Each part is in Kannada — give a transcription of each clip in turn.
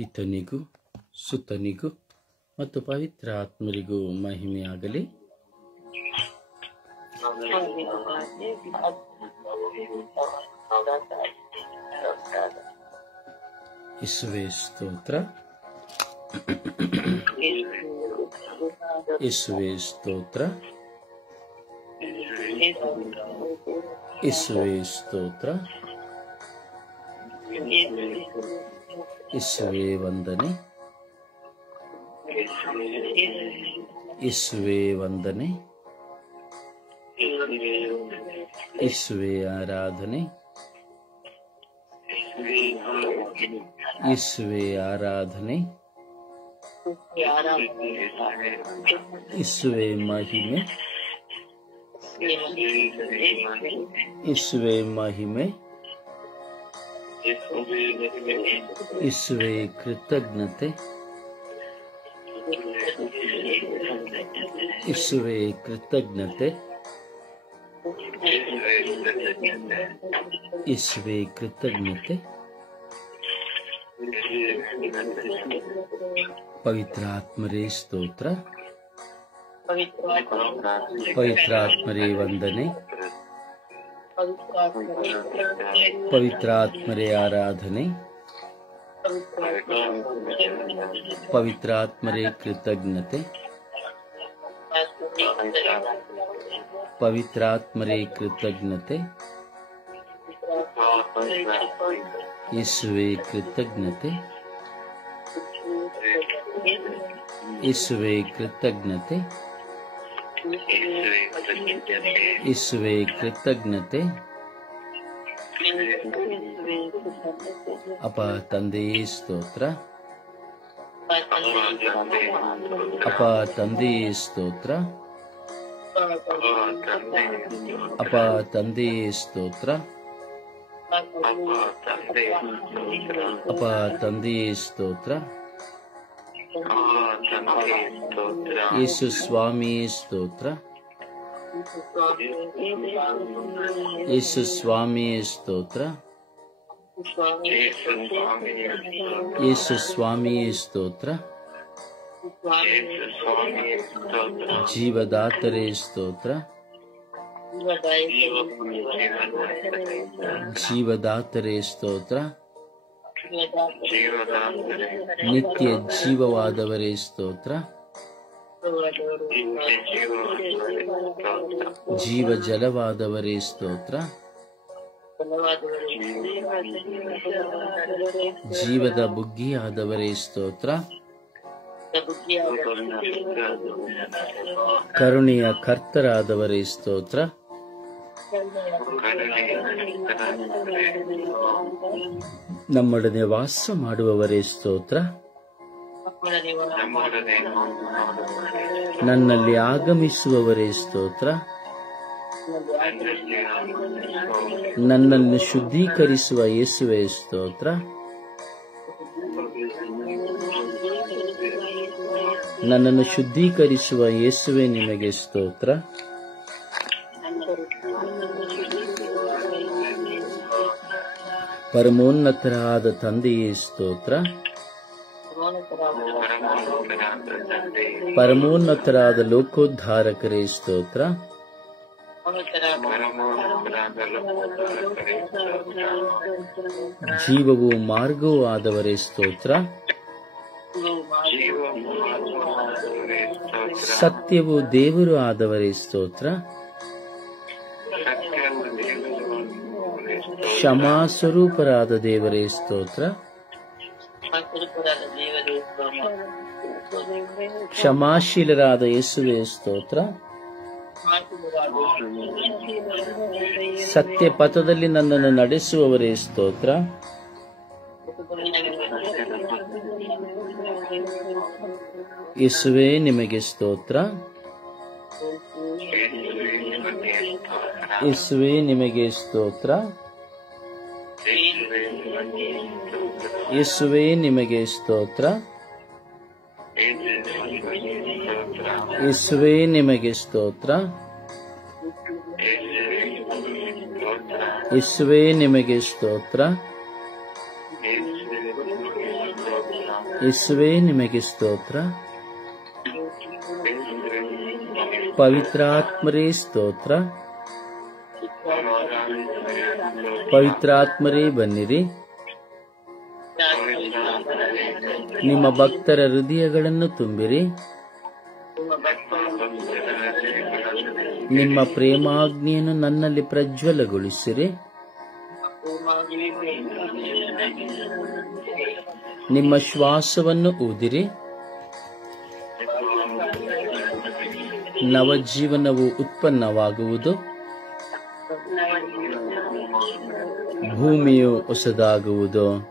ಪಿತನಿಗೂ ಸುತನಿಗೂ ಮತ್ತು ಪವಿತ್ರ ಆತ್ಮರಿಗೂ ಮಹಿಮೆಯಾಗಲಿ. ಯೇಸುವೇ ಸ್ತೋತ್ರ, ಯೇಸುವೇ ಸ್ತೋತ್ರ, ಯೇಸುವೇ ಸ್ತೋತ್ರ, ಯೇಸುವೇ ವಂದನೆ, ಯೇಸುವೇ ವಂದನೆ, ಯೇಸುವೇ ಆರಾಧನೆ, ಯೇಸುವೇ ಆರಾಧನೆ, ಯೇಸುವೇ ಮಹಿಮೆ, ಯೇಸುವೇ ಮಹಿಮೆ, ಯೇಸುವೇ ಕೃತಜ್ಞತೆ, ಯೇಸುವೇ ಕೃತಜ್ಞತೆ, ಯೇಸುವೇ ಕೃತಜ್ಞತೆ. ಪವಿತ್ರ ಆತ್ಮರೇ ಸ್ತೋತ್ರ, ಪವಿತ್ರ ಆತ್ಮರೇ ವಂದನೆ, ಪವಿತ್ರ ಆತ್ಮರೇ ಆರಾಧನೆ, ಪವಿತ್ರ ಆತ್ಮರೇ ಕೃತಜ್ಞತೆ, ಪವಿತ್ರ ಆತ್ಮರೇ ಕೃತಜ್ಞತೆ, ಯೇಸುವೇ ಕೃತಜ್ಞತೆ, ಯೇಸುವೇ ಕೃತಜ್ಞತೆ, ಯೇಸುವೇ ಕೃತಜ್ಞತೆ. ಅಪ ತಂದೆಯೇ ಸ್ತೋತ್ರ, ಅಪ ತಂದೆಯೇ ಸ್ತೋತ್ರ, ಅಪ ತಂದೆಯೇ ಸ್ತೋತ್ರ, ಅಪ ತಂದೆಯೇ ಸ್ತೋತ್ರ. ಯೇಸು ಸ್ವಾಮಿಯೇ ಸ್ತೋತ್ರ, ಯೇಸು ಸ್ವಾಮಿಯೇ ಸ್ತೋತ್ರ, ಯೇಸು ಸ್ವಾಮಿಯೇ ಸ್ತೋತ್ರ. ಜೀವದಾತರೇ ಸ್ತೋತ್ರ, ಜೀವದಾತರೇ ಸ್ತೋತ್ರ, ನಿತ್ಯ ಜೀವವಾದವರೇ ಸ್ತೋತ್ರ, ಜೀವ ಜಲವಾದವರೇ ಸ್ತೋತ್ರ, ಜೀವದ ಬುಗ್ಗಿಯಾದವರೇ ಸ್ತೋತ್ರ, ಕರುಣೆಯ ಕರ್ತರಾದವರೇ ಸ್ತೋತ್ರ, ನಮ್ಮೊಡನೆ ವಾಸ ಮಾಡುವವರೇ ಸ್ತೋತ್ರ, ನನ್ನಲ್ಲಿ ಆಗಮಿಸುವವರೇ ಸ್ತೋತ್ರ, ನನ್ನನ್ನು ಶುದ್ಧೀಕರಿಸುವ ಯೇಸುವೇ ಸ್ತೋತ್ರ, ನನ್ನನ್ನು ಶುದ್ಧೀಕರಿಸುವ ಯೇಸುವೇ ನಿಮಗೆ ಸ್ತೋತ್ರ. ಪರಮೋನ್ನತರಾದ ತಂದೆಯೇ ಸ್ತೋತ್ರ, ಪರಮೋನ್ನತರಾದ ಲೋಕೋದ್ಧಾರಕರೇ ಸ್ತೋತ್ರ, ಜೀವವೂ ಮಾರ್ಗವೂ ಆದವರೇ ಸ್ತೋತ್ರ, ಸತ್ಯವೂ ದೇವರು ಆದವರೇ ಸ್ತೋತ್ರ, ಕ್ಷಮಾ ಸ್ವರೂಪರಾದ ದೇವರೇ ಸ್ತೋತ್ರ, ಕ್ಷಮಾಶೀಲರಾದ ಯೇಸುವೇ ಸ್ತೋತ್ರ, ಸತ್ಯ ಪಥದಲ್ಲಿ ನನ್ನನ್ನು ನಡೆಸುವವರೇ ಸ್ತೋತ್ರ, ಯೇಸುವೇ ನಿಮಗೆ ಸ್ತೋತ್ರ, ಯೇಸುವೇ ನಿಮಗೆ ಸ್ತೋತ್ರ, ಯೇಸುವೇ ನಿಮಗೆ ಸ್ತೋತ್ರ, ಯೇಸುವೇ ನಿಮಗೆ ಸ್ತೋತ್ರ, ಯೇಸುವೇ ನಿಮಗೆ ಸ್ತೋತ್ರ, ಯೇಸುವೇ ನಿಮಗೆ ಸ್ತೋತ್ರ. ಪವಿತ್ರಾತ್ಮರೇ ಸ್ತೋತ್ರ. ಪವಿತ್ರಾತ್ಮರೇ ಬನ್ನಿರಿ. ನಿಮ್ಮ ಭಕ್ತರ ಹೃದಯಗಳನ್ನು ತುಂಬಿರಿ. ನಿಮ್ಮ ಪ್ರೇಮಾಗ್ನಿಯನ್ನು ನನ್ನಲ್ಲಿ ಪ್ರಜ್ವಲಗೊಳಿಸಿರಿ. ನಿಮ್ಮ ಶ್ವಾಸವನ್ನು ಊದಿರಿ. ನವಜೀವನವು ಉತ್ಪನ್ನವಾಗುವುದು. ಭೂಮಿಯು ಹೊಸದಾಗುವುದು.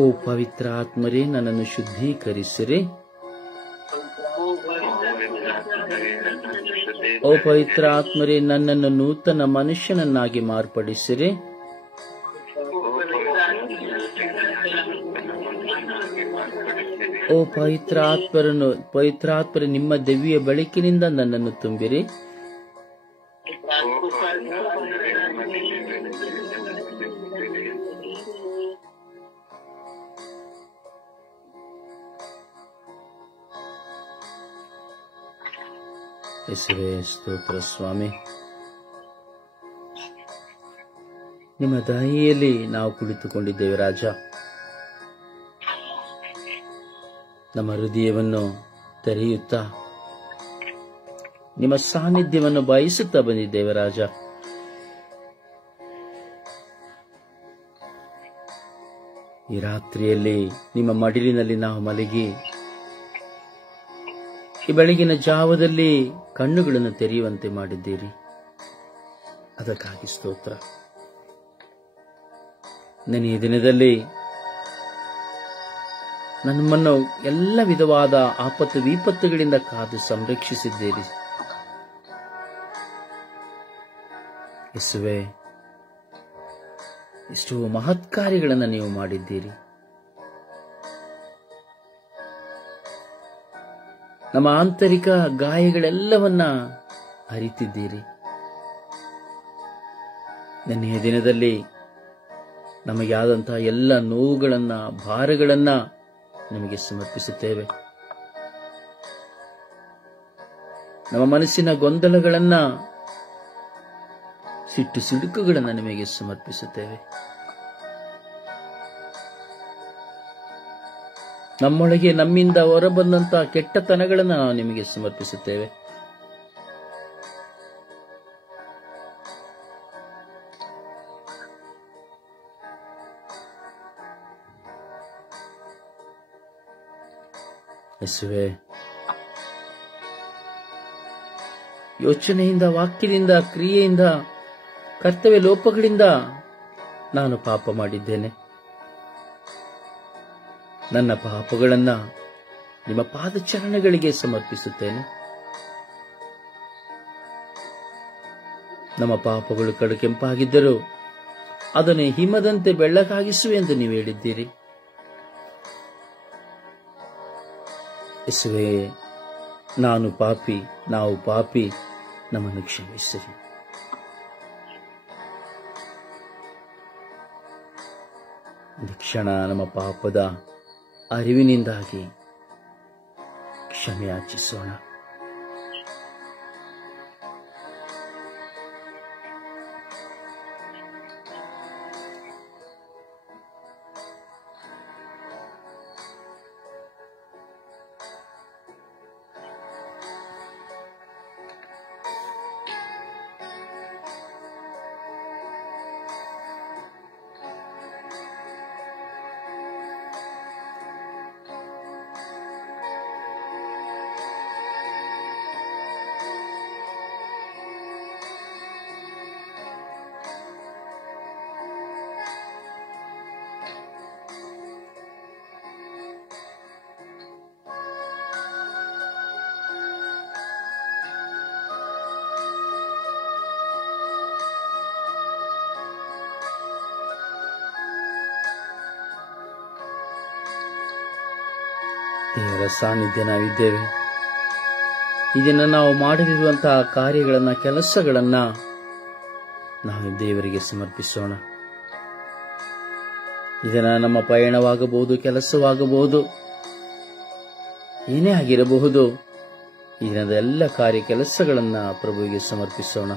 ಓ ಪವಿತ್ರಾತ್ಮರೇ, ನನ್ನನ್ನು ಶುದ್ಧೀಕರಿಸಿರಿ. ಓ ಪವಿತ್ರಾತ್ಮರೇ, ನನ್ನನ್ನು ನೂತನ ಮನುಷ್ಯನನ್ನಾಗಿ ಮಾರ್ಪಡಿಸಿರಿ. ಓ ಪವಿತ್ರಾತ್ಮರೇ, ನಿಮ್ಮ ದಿವ್ಯ ಬೆಳಕಿನಿಂದ ನನ್ನನ್ನು ತುಂಬಿರಿ. ಯೇಸುವೇ ಸ್ತೋತ್ರ ಸ್ವಾಮಿ. ನಿಮ್ಮ ದಯೆಯಲ್ಲಿ ನಾವು ಕುಳಿತುಕೊಂಡಿದ್ದೇವೆ ರಾಜ. ನಮ್ಮ ಹೃದಯವನ್ನು ತೆರೆಯುತ್ತಾ ನಿಮ್ಮ ಸಾನ್ನಿಧ್ಯವನ್ನು ಬಯಸುತ್ತಾ ಬಂದಿದ್ದೇವೆ ರಾಜ. ಈ ರಾತ್ರಿಯಲ್ಲಿ ನಿಮ್ಮ ಮಡಿಲಿನಲ್ಲಿ ನಾವು ಮಲಗಿ ಈ ಬೆಳಗಿನ ಜಾವದಲ್ಲಿ ಕಣ್ಣುಗಳನ್ನು ತೆರೆಯುವಂತೆ ಮಾಡಿದ್ದೀರಿ. ಅದಕ್ಕಾಗಿ ಸ್ತೋತ್ರ. ನನ್ನ ಈ ದಿನದಲ್ಲಿ ನಮ್ಮನ್ನು ಎಲ್ಲ ವಿಧವಾದ ಆಪತ್ತು ವಿಪತ್ತುಗಳಿಂದ ಕಾದು ಸಂರಕ್ಷಿಸಿದ್ದೀರಿ. ಯೇಸುವೇ, ಎಷ್ಟು ಮಹತ್ಕಾರ್ಯಗಳನ್ನು ನೀವು ಮಾಡಿದ್ದೀರಿ. ನಮ್ಮ ಆಂತರಿಕ ಗಾಯಗಳೆಲ್ಲವನ್ನ ಅರಿತಿದ್ದೀರಿ. ನೆನ್ನೆಯ ದಿನದಲ್ಲಿ ನಮಗೆ ಆದಂತಹ ಎಲ್ಲ ನೋವುಗಳನ್ನ, ಭಾರಗಳನ್ನ ನಿಮಗೆ ಸಮರ್ಪಿಸುತ್ತೇವೆ. ನಮ್ಮ ಮನಸ್ಸಿನ ಗೊಂದಲಗಳನ್ನ, ಸಿಟ್ಟು ಸಿಡುಕುಗಳನ್ನ ನಿಮಗೆ ಸಮರ್ಪಿಸುತ್ತೇವೆ. ನಮ್ಮೊಳಗೆ ನಮ್ಮಿಂದ ಹೊರಬಂದಂತಹ ಕೆಟ್ಟತನಗಳನ್ನು ನಾವು ನಿಮಗೆ ಸಮರ್ಪಿಸುತ್ತೇವೆ. ಯೇಸುವೇ, ಯೋಚನೆಯಿಂದ, ವಾಕ್ಯದಿಂದ, ಕ್ರಿಯೆಯಿಂದ, ಕರ್ತವ್ಯ ಲೋಪಗಳಿಂದ ನಾನು ಪಾಪ ಮಾಡಿದ್ದೇನೆ. ನನ್ನ ಪಾಪಗಳನ್ನ ನಿಮ್ಮ ಪಾದಚರಣಗಳಿಗೆ ಸಮರ್ಪಿಸುತ್ತೇನೆ. ನಮ್ಮ ಪಾಪಗಳು ಕಡು ಕೆಂಪಾಗಿದ್ದರೂ ಅದನ್ನೇ ಹಿಮದಂತೆ ಬೆಳ್ಳಗಾಗಿಸುವೆ ಎಂದು ನೀವು ಹೇಳಿದ್ದೀರಿ. ಯೇಸುವೇ, ನಾನು ಪಾಪಿ, ನಾವು ಪಾಪಿ, ನಮ್ಮನ್ನು ಕ್ಷಮಿಸಿರಿ. ಒಂದು ಕ್ಷಣ ನಮ್ಮ ಪಾಪದ ಅರಿವಿನಿಂದಾಗಿ ಕ್ಷಮೆಯಾಚಿಸೋಣ. ದೇವರ ಸಾನ್ನಿಧ್ಯ ನಾವಿದ್ದೇವೆ. ಇದನ್ನು ನಾವು ಮಾಡಲಿರುವಂತಹ ಕಾರ್ಯಗಳನ್ನ, ಕೆಲಸಗಳನ್ನ ನಾವು ದೇವರಿಗೆ ಸಮರ್ಪಿಸೋಣ. ಇದನ್ನ ನಮ್ಮ ಪಯಣವಾಗಬಹುದು, ಕೆಲಸವಾಗಬಹುದು, ಏನೇ ಆಗಿರಬಹುದು. ಈ ದಿನದ ಎಲ್ಲ ಕಾರ್ಯ ಕೆಲಸಗಳನ್ನ ಪ್ರಭುವಿಗೆ ಸಮರ್ಪಿಸೋಣ.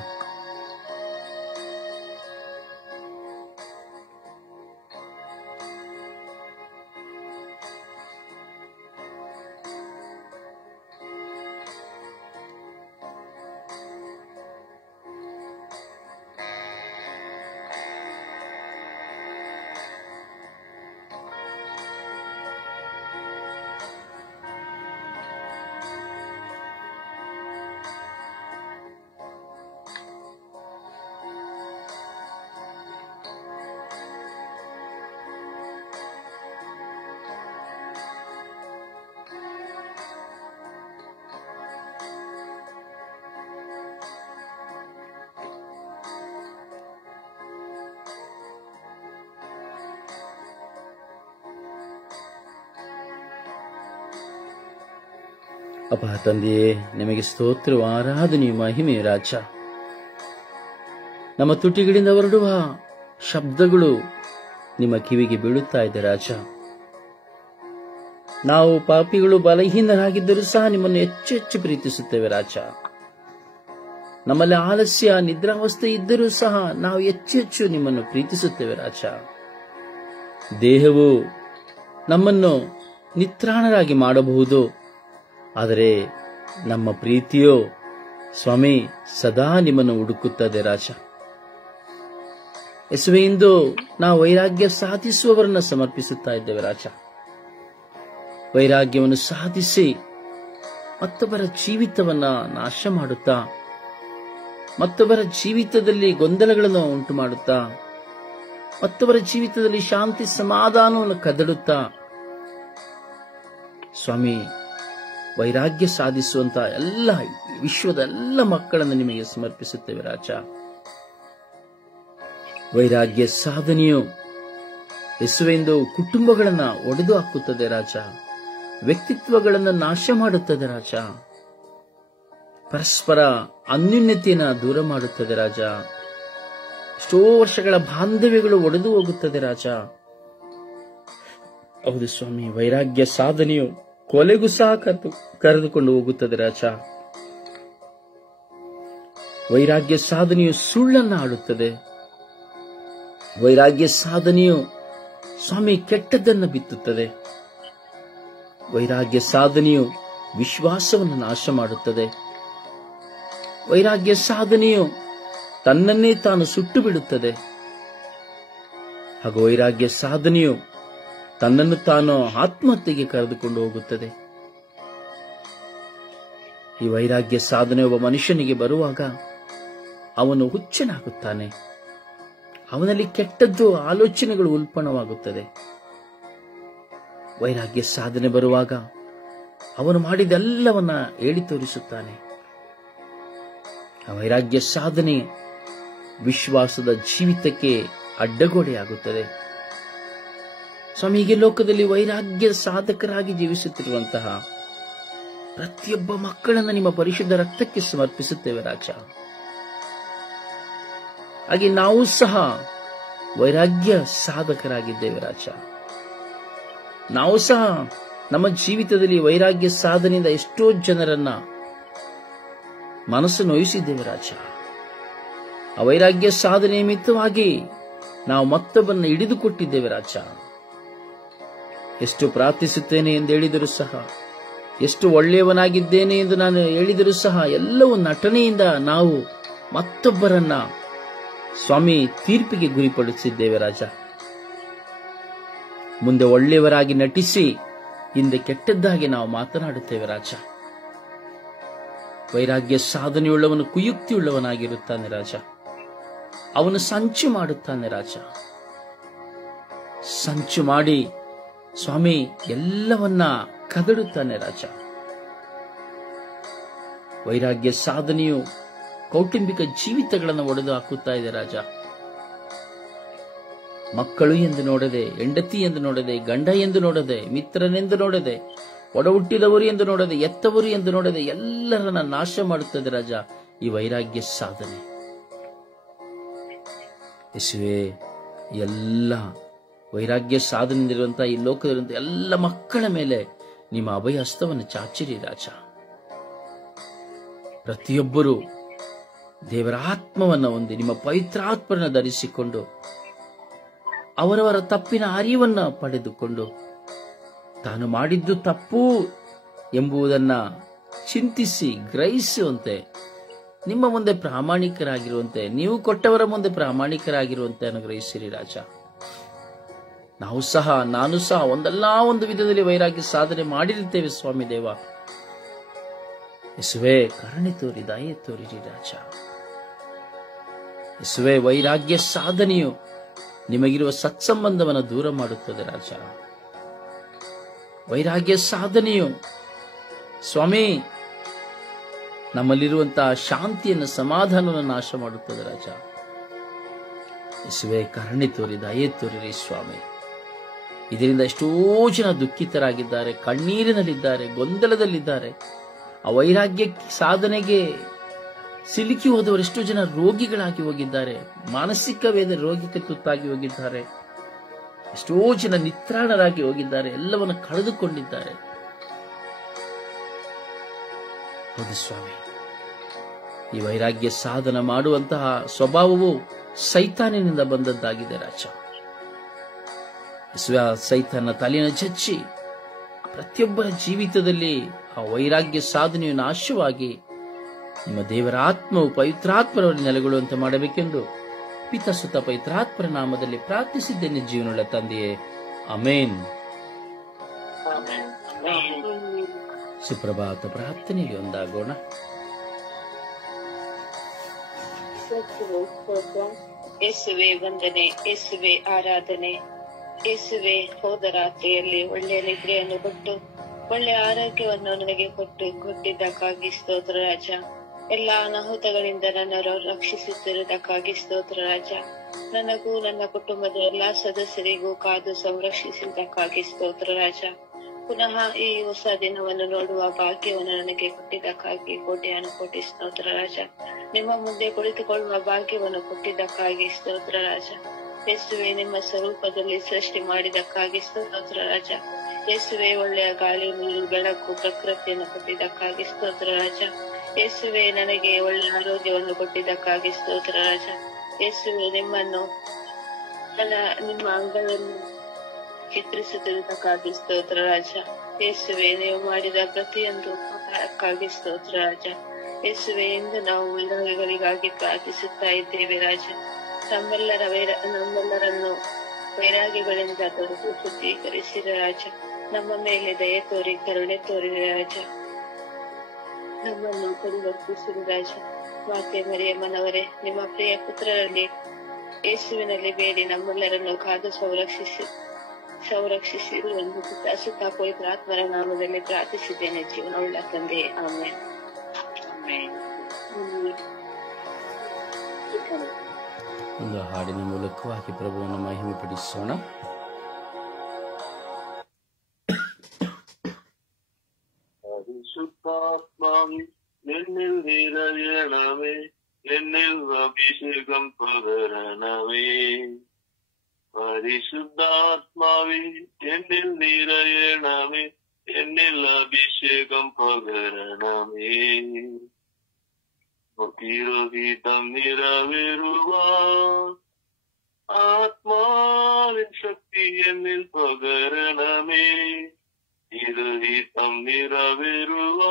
ಅಪ್ಪ ತಂದೆಯೇ, ನಿಮಗೆ ಸ್ತೋತ್ರವು, ಆರಾಧನೆಯು, ಮಹಿಮೆಯು ರಾಜ. ನಮ್ಮ ತುಟಿಗಳಿಂದ ಹೊರಡುವ ಶಬ್ದಗಳು ನಿಮ್ಮ ಕಿವಿಗೆ ಬೀಳುತ್ತಾ ಇದೆ ರಾಜ. ನಾವು ಪಾಪಿಗಳು, ಬಲಹೀನರಾಗಿದ್ದರೂ ಸಹ ನಿಮ್ಮನ್ನು ಹೆಚ್ಚು ಹೆಚ್ಚು ಪ್ರೀತಿಸುತ್ತೇವೆ ರಾಜ. ನಮ್ಮಲ್ಲಿ ಆಲಸ್ಯ, ನಿದ್ರಾವಸ್ಥೆ ಇದ್ದರೂ ಸಹ ನಾವು ಹೆಚ್ಚು ಹೆಚ್ಚು ನಿಮ್ಮನ್ನು ಪ್ರೀತಿಸುತ್ತೇವೆ ರಾಜ. ದೇಹವು ನಮ್ಮನ್ನು ನಿತ್ರಾಣರಾಗಿ ಮಾಡಬಹುದು, ಆದರೆ ನಮ್ಮ ಪ್ರೀತಿಯೋ ಸ್ವಾಮಿ ಸದಾ ನಿಮ್ಮನ್ನು ಹುಡುಕುತ್ತದೆ ರಾಜ. ಯೇಸುವೇ, ಇಂದು ನಾವು ವೈರಾಗ್ಯ ಸಾಧಿಸುವವರನ್ನ ಸಮರ್ಪಿಸುತ್ತಾ ಇದ್ದೇವೆ ರಾಜ. ವೈರಾಗ್ಯವನ್ನು ಸಾಧಿಸಿ ಮತ್ತೊಬ್ಬರ ಜೀವಿತವನ್ನ ನಾಶ ಮಾಡುತ್ತಾ, ಮತ್ತೊಬ್ಬರ ಜೀವಿತದಲ್ಲಿ ಗೊಂದಲಗಳನ್ನು ಉಂಟು ಮಾಡುತ್ತಾ, ಮತ್ತೊಬ್ಬರ ಜೀವಿತದಲ್ಲಿ ಶಾಂತಿ ಸಮಾಧಾನವನ್ನು ಕದಡುತ್ತಾ ಸ್ವಾಮಿ ವೈರಾಗ್ಯ ಸಾಧಿಸುವಂತ ಎಲ್ಲ ವಿಶ್ವದ ಎಲ್ಲ ಮಕ್ಕಳನ್ನು ನಿಮಗೆ ಸಮರ್ಪಿಸುತ್ತೇವೆ ರಾಜ. ವೈರಾಗ್ಯ ಸಾಧನೆಯು ಯೇಸುವೆಂದು ಕುಟುಂಬಗಳನ್ನ ಒಡೆದು ಹಾಕುತ್ತದೆ ರಾಜ. ವ್ಯಕ್ತಿತ್ವಗಳನ್ನು ನಾಶ ಮಾಡುತ್ತದೆ ರಾಜ. ಪರಸ್ಪರ ಅನ್ಯೋನ್ಯತೆಯನ್ನು ದೂರ ಮಾಡುತ್ತದೆ ರಾಜ. ಎಷ್ಟೋ ವರ್ಷಗಳ ಬಾಂಧವ್ಯಗಳು ಒಡೆದು ಹೋಗುತ್ತದೆ ರಾಜ. ಹೌದು ಸ್ವಾಮಿ, ವೈರಾಗ್ಯ ಸಾಧನೆಯು ಕೊಲೆಗೂ ಸಹ ಕರೆದುಕೊಂಡು ಹೋಗುತ್ತದೆ ರಾಜ. ವೈರಾಗ್ಯ ಸಾಧನೆಯು ಸುಳ್ಳನ್ನು ಆಡುತ್ತದೆ. ವೈರಾಗ್ಯ ಸಾಧನೆಯು ಸ್ವಾಮಿ ಕೆಟ್ಟದ್ದನ್ನು ಬಿತ್ತುತ್ತದೆ. ವೈರಾಗ್ಯ ಸಾಧನೆಯು ವಿಶ್ವಾಸವನ್ನು ನಾಶ ಮಾಡುತ್ತದೆ. ವೈರಾಗ್ಯ ಸಾಧನೆಯು ತನ್ನನ್ನೇ ತಾನು ಸುಟ್ಟು ಬಿಡುತ್ತದೆ. ಹಾಗೂ ವೈರಾಗ್ಯ ಸಾಧನೆಯು ತನ್ನನ್ನು ತಾನು ಆತ್ಮಹತ್ಯೆಗೆ ಕರೆದುಕೊಂಡು ಹೋಗುತ್ತದೆ. ಈ ವೈರಾಗ್ಯ ಸಾಧನೆ ಒಬ್ಬ ಮನುಷ್ಯನಿಗೆ ಬರುವಾಗ ಅವನು ಹುಚ್ಚನಾಗುತ್ತಾನೆ. ಅವನಲ್ಲಿ ಕೆಟ್ಟದ್ದು ಆಲೋಚನೆಗಳು ಉಲ್ಪಣವಾಗುತ್ತದೆ. ವೈರಾಗ್ಯ ಸಾಧನೆ ಬರುವಾಗ ಅವನು ಮಾಡಿದೆಲ್ಲವನ್ನ ಹೇಳಿ ತೋರಿಸುತ್ತಾನೆ. ಆ ವೈರಾಗ್ಯ ಸಾಧನೆ ವಿಶ್ವಾಸದ ಜೀವಿತಕ್ಕೆ ಅಡ್ಡಗೋಡೆಯಾಗುತ್ತದೆ. ಸ್ವಾಮಿ, ಹೀಗೆ ಲೋಕದಲ್ಲಿ ವೈರಾಗ್ಯ ಸಾಧಕರಾಗಿ ಜೀವಿಸುತ್ತಿರುವಂತಹ ಪ್ರತಿಯೊಬ್ಬ ಮಕ್ಕಳನ್ನು ನಿಮ್ಮ ಪರಿಶುದ್ಧ ರಕ್ತಕ್ಕೆ ಸಮರ್ಪಿಸುತ್ತೇವೆ ರಾಜ. ಹಾಗೆ ನಾವು ಸಹ ವೈರಾಗ್ಯ ಸಾಧಕರಾಗಿದ್ದೇವೆ ರಾಜ. ನಾವು ಸಹ ನಮ್ಮ ಜೀವಿತದಲ್ಲಿ ವೈರಾಗ್ಯ ಸಾಧನೆಯಿಂದ ಎಷ್ಟೋ ಜನರನ್ನ ಮನಸ್ಸು ನೋಯಿಸಿದ್ದೇವೆ ರಾಜ. ಆ ವೈರಾಗ್ಯ ಸಾಧನೆ ನಿಮಿತ್ತವಾಗಿ ನಾವು ಮತ್ತೊಬ್ಬರನ್ನ ಹಿಡಿದುಕೊಟ್ಟಿದ್ದೇವೆ ರಾಜ. ಎಷ್ಟು ಪ್ರಾರ್ಥಿಸುತ್ತೇನೆ ಎಂದು ಹೇಳಿದರೂ ಸಹ, ಎಷ್ಟು ಒಳ್ಳೆಯವನಾಗಿದ್ದೇನೆ ಎಂದು ನಾನು ಹೇಳಿದರೂ ಸಹ, ಎಲ್ಲವೂ ನಟನೆಯಿಂದ ನಾವು ಮತ್ತೊಬ್ಬರನ್ನ ಸ್ವಾಮಿ ತೀರ್ಪಿಗೆ ಗುರಿಪಡಿಸಿದ್ದೇವೆ ರಾಜ. ಮುಂದೆ ಒಳ್ಳೆಯವರಾಗಿ ನಟಿಸಿ ಹಿಂದೆ ಕೆಟ್ಟದ್ದಾಗಿ ನಾವು ಮಾತನಾಡುತ್ತೇವೆ ರಾಜ. ವೈರಾಗ್ಯ ಸಾಧನೆಯುಳ್ಳವನು ಕುಯುಕ್ತಿಯುಳ್ಳವನಾಗಿರುತ್ತಾನೆ ರಾಜ. ಅವನು ಸಂಚು ಮಾಡುತ್ತಾನೆ ರಾಜ. ಸಂಚು ಮಾಡಿ ಸ್ವಾಮಿ ಎಲ್ಲವನ್ನ ಕದಡುತ್ತಾನೆ ರಾಜ. ವೈರಾಗ್ಯ ಸಾಧನೆಯು ಕೌಟುಂಬಿಕ ಜೀವಿತಗಳನ್ನು ಒಡೆದು ಹಾಕುತ್ತಾ ಇದೆ ರಾಜ. ಮಕ್ಕಳು ಎಂದು ನೋಡದೆ, ಹೆಂಡತಿ ಎಂದು ನೋಡದೆ, ಗಂಡ ಎಂದು ನೋಡದೆ, ಮಿತ್ರನೆಂದು ನೋಡದೆ, ಒಡ ಹುಟ್ಟಿದವರು ಎಂದು ನೋಡದೆ, ಎತ್ತವರು ಎಂದು ನೋಡದೆ ಎಲ್ಲರನ್ನ ನಾಶ ಮಾಡುತ್ತದೆ ರಾಜ ಈ ವೈರಾಗ್ಯ ಸಾಧನೆ. ಯೇಸುವೇ, ಎಲ್ಲ ವೈರಾಗ್ಯ ಸಾಧನೆಯಿಂದಿರುವಂತಹ ಈ ಲೋಕದಲ್ಲಿರುವಂತಹ ಎಲ್ಲ ಮಕ್ಕಳ ಮೇಲೆ ನಿಮ್ಮ ಅಭಯ ಹಸ್ತವನ್ನು ಚಾಚಿರಿ ರಾಜ. ಪ್ರತಿಯೊಬ್ಬರೂ ದೇವರ ಆತ್ಮವನ್ನು ಹೊಂದಿ ನಿಮ್ಮ ಪವಿತ್ರಾತ್ಮರನ್ನು ಧರಿಸಿಕೊಂಡು ಅವರವರ ತಪ್ಪಿನ ಅರಿವನ್ನು ಪಡೆದುಕೊಂಡು ತಾನು ಮಾಡಿದ್ದು ತಪ್ಪು ಎಂಬುದನ್ನ ಚಿಂತಿಸಿ ಗ್ರಹಿಸುವಂತೆ, ನಿಮ್ಮ ಮುಂದೆ ಪ್ರಾಮಾಣಿಕರಾಗಿರುವಂತೆ, ನೀವು ಕೊಟ್ಟವರ ಮುಂದೆ ಪ್ರಾಮಾಣಿಕರಾಗಿರುವಂತೆ ಅನುಗ್ರಹಿಸಿರಿ ರಾಜ. ನಾನು ಸಹ ಒಂದಲ್ಲ ಒಂದು ವಿಧದಲ್ಲಿ ವೈರಾಗ್ಯ ಸಾಧನೆ ಮಾಡಿರುತ್ತೇವೆ ಸ್ವಾಮಿ ದೇವ. ಯೇಸುವೆ, ಕರುಣೆ ತೋರಿ ದಯೆ ತೋರಿರಿ ರಾಜ. ಯೇಸುವೆ, ವೈರಾಗ್ಯ ಸಾಧನೆಯು ನಿಮಗಿರುವ ಸತ್ಸಂಬಂಧವನ್ನು ದೂರ ಮಾಡುತ್ತದೆ ರಾಜ. ವೈರಾಗ್ಯ ಸಾಧನೆಯು ಸ್ವಾಮಿ ನಮ್ಮಲ್ಲಿರುವಂತಹ ಶಾಂತಿಯನ್ನು, ಸಮಾಧಾನವನ್ನು ನಾಶ ಮಾಡುತ್ತದೆ ರಾಜ. ಯೇಸುವೆ, ಕರುಣೆ ತೋರಿ ದಯೆ ತೋರಿರಿ ಸ್ವಾಮಿ. ಇದರಿಂದ ಎಷ್ಟೋ ಜನ ದುಃಖಿತರಾಗಿದ್ದಾರೆ, ಕಣ್ಣೀರಿನಲ್ಲಿದ್ದಾರೆ, ಗೊಂದಲದಲ್ಲಿದ್ದಾರೆ. ಆ ವೈರಾಗ್ಯ ಸಾಧನೆಗೆ ಸಿಲುಕಿ ಹೋದವರು ಎಷ್ಟೋ ಜನ ರೋಗಿಗಳಾಗಿ ಹೋಗಿದ್ದಾರೆ, ಮಾನಸಿಕ ವೇದ ರೋಗಕ್ಕೆ ತುತ್ತಾಗಿ ಹೋಗಿದ್ದಾರೆ, ಎಷ್ಟೋ ಜನ ನಿತ್ರಾಣರಾಗಿ ಹೋಗಿದ್ದಾರೆ, ಎಲ್ಲವನ್ನು ಕಳೆದುಕೊಂಡಿದ್ದಾರೆ. ಹೌದು ಸ್ವಾಮಿ, ಈ ವೈರಾಗ್ಯ ಸಾಧನ ಮಾಡುವಂತಹ ಸ್ವಭಾವವು ಸೈತಾನಿನಿಂದ ಬಂದದ್ದಾಗಿದೆ ರಾಜ. ಸೈತಾನ ತಲೆಯನ್ನು ಚಚ್ಚಿ ಪ್ರತಿಯೊಬ್ಬರ ಜೀವಿತದಲ್ಲಿ ಆ ವೈರಾಗ್ಯ ಸಾಧನೆಯು ನಾಶವಾಗಿ ನಿಮ್ಮ ದೇವರ ಆತ್ಮವು ಪವಿತ್ರಾತ್ಮರವರಲ್ಲಿ ನೆಲೆಗೊಳ್ಳುವಂತೆ ಮಾಡಬೇಕೆಂದು ಪಿತಸುತ ಪವಿತ್ರಾತ್ಮರ ನಾಮದಲ್ಲಿ ಪ್ರಾರ್ಥಿಸಿದ್ದೇನೆ ಜೀವನವುಳ್ಳ ತಂದೆಯೇ, ಆಮೇನ್. ಸುಪ್ರಭಾತ ಪ್ರಾರ್ಥನೆಗೆ ಒಂದಾಗೋಣ. ಯೇಸುವೆ ವಂದನೆ, ಯೇಸುವೆ ಆರಾಧನೆ. ಯೇಸುವೆ, ಹೋದ ರಾತ್ರಿಯಲ್ಲಿ ಒಳ್ಳೆಯ ನಿದ್ರೆಯನ್ನು ಕೊಟ್ಟು ಒಳ್ಳೆಯ ಆರೋಗ್ಯವನ್ನು ನನಗೆ ಕೊಟ್ಟಿದ್ದಕ್ಕಾಗಿ ಸ್ತೋತ್ರ ರಾಜ. ಎಲ್ಲಾ ಅನಾಹುತಗಳಿಂದ ನನ್ನನ್ನು ರಕ್ಷಿಸುತ್ತಿರುವುದಕ್ಕಾಗಿ ಸ್ತೋತ್ರ ರಾಜ. ನನಗೂ ನನ್ನ ಕುಟುಂಬದ ಎಲ್ಲಾ ಸದಸ್ಯರಿಗೂ ಕಾದು ಸಂರಕ್ಷಿಸಿದ್ದಕ್ಕಾಗಿ ಸ್ತೋತ್ರ ರಾಜ. ಪುನಃ ಈ ಹೊಸ ದಿನವನ್ನು ನೋಡುವ ಭಾಗ್ಯವನ್ನು ನನಗೆ ಕೊಟ್ಟಿದ್ದಕ್ಕಾಗಿ ಕೋಟಿ ಸ್ತೋತ್ರ ರಾಜ. ನಿಮ್ಮ ಮುಂದೆ ಕುಳಿತುಕೊಳ್ಳುವ ಭಾಗ್ಯವನ್ನು ಕೊಟ್ಟಿದ್ದಕ್ಕಾಗಿ ಸ್ತೋತ್ರ ರಾಜ. ಯೇಸುವೆ, ನಿಮ್ಮ ಸ್ವರೂಪದಲ್ಲಿ ಸೃಷ್ಟಿ ಮಾಡಿದ್ದಕ್ಕಾಗಿ ಸ್ತೋತ್ರ ರಾಜ. ಯೇಸುವೆ, ಒಳ್ಳೆಯ ಗಾಳಿ, ನೀರು, ಬೆಳಕು, ಪ್ರಕೃತಿಯನ್ನು ಕೊಟ್ಟಿದ್ದಕ್ಕಾಗಿ ಸ್ತೋತ್ರ ರಾಜ. ಯೇಸುವೆ, ನನಗೆ ಒಳ್ಳೆಯ ಆರೋಗ್ಯವನ್ನು ಕೊಟ್ಟಿದ್ದಕ್ಕಾಗಿ ಸ್ತೋತ್ರ ರಾಜ. ಯೇಸುವೆ, ನಿಮ್ಮ ಅಂಗಗಳನ್ನು ಚಿತ್ರಿಸುತ್ತಿರುವುದಕ್ಕಾಗಿ ಸ್ತೋತ್ರ ರಾಜ. ಯೇಸುವೆ, ನೀವು ಮಾಡಿದ ಪ್ರತಿಯೊಂದು ಉಪಕಾರಕ್ಕಾಗಿ ಸ್ತೋತ್ರ ರಾಜ. ಯೇಸುವೆ, ಇಂದು ನಾವು ವೈರಾಗ್ಯಗಳಿಗಾಗಿ ಪ್ರಾರ್ಥಿಸುತ್ತಾ ಇದ್ದೇವೆ ರಾಜ. ನಮ್ಮೆಲ್ಲರನ್ನು ವೈರಾಗ್ಯಗಳಿಂದ ತೊಡೆದು ಶುದ್ಧೀಕರಿಸಿದ ರಾಜ. ನಮ್ಮ ಮೇಲೆ ದಯೆ ತೋರಿ ಕರುಣೆ ತೋರಿದ ರಾಜ. ನಮ್ಮನ್ನು ಪರಿವರ್ತಿಸಿದ ರಾಜ. ಮಾತೆ ಮರಿಯಮ್ಮನವರೇ, ನಿಮ್ಮ ಪ್ರಿಯ ಪುತ್ರರಲ್ಲಿ ಯೇಸುವಿನಲ್ಲಿ ಬೇಡಿ ನಮ್ಮೆಲ್ಲರನ್ನು ಕಾದು ಸಂರಕ್ಷಿಸಿರು ಎಂದು ಪಿತಾಸುತ ಪವಿತ್ರಾತ್ಮರ ನಾಮದಲ್ಲಿ ಪ್ರಾರ್ಥಿಸಿದ್ದೇನೆ ಜೀವನವುಳ್ಳ ತಂದೆಯೇ, ಆಮೆನ್. ಒಂದು ಹಾಡಿನ ಮೂಲಕವಾಗಿ ಪ್ರಭುವನ್ನು ಮಹಿಮೆ ಪಡಿಸೋಣ. പരിശുദ്ധാത്മാവി എന്നിൽ നിറയണമേ, എന്നിൽ അഭിഷേകം പകരണമേ. പരിശുദ്ധാത്മാവി എന്നിൽ നിറയണമേ, എന്നിൽ അഭിഷേകം പകരണമേ. തിരുഹിതം നിറവേറുവാൻ ആത്മാവിൻ ശക്തി എന്നിൽ പകരണമേ. തിരുഹിതം നിറവേറുവാൻ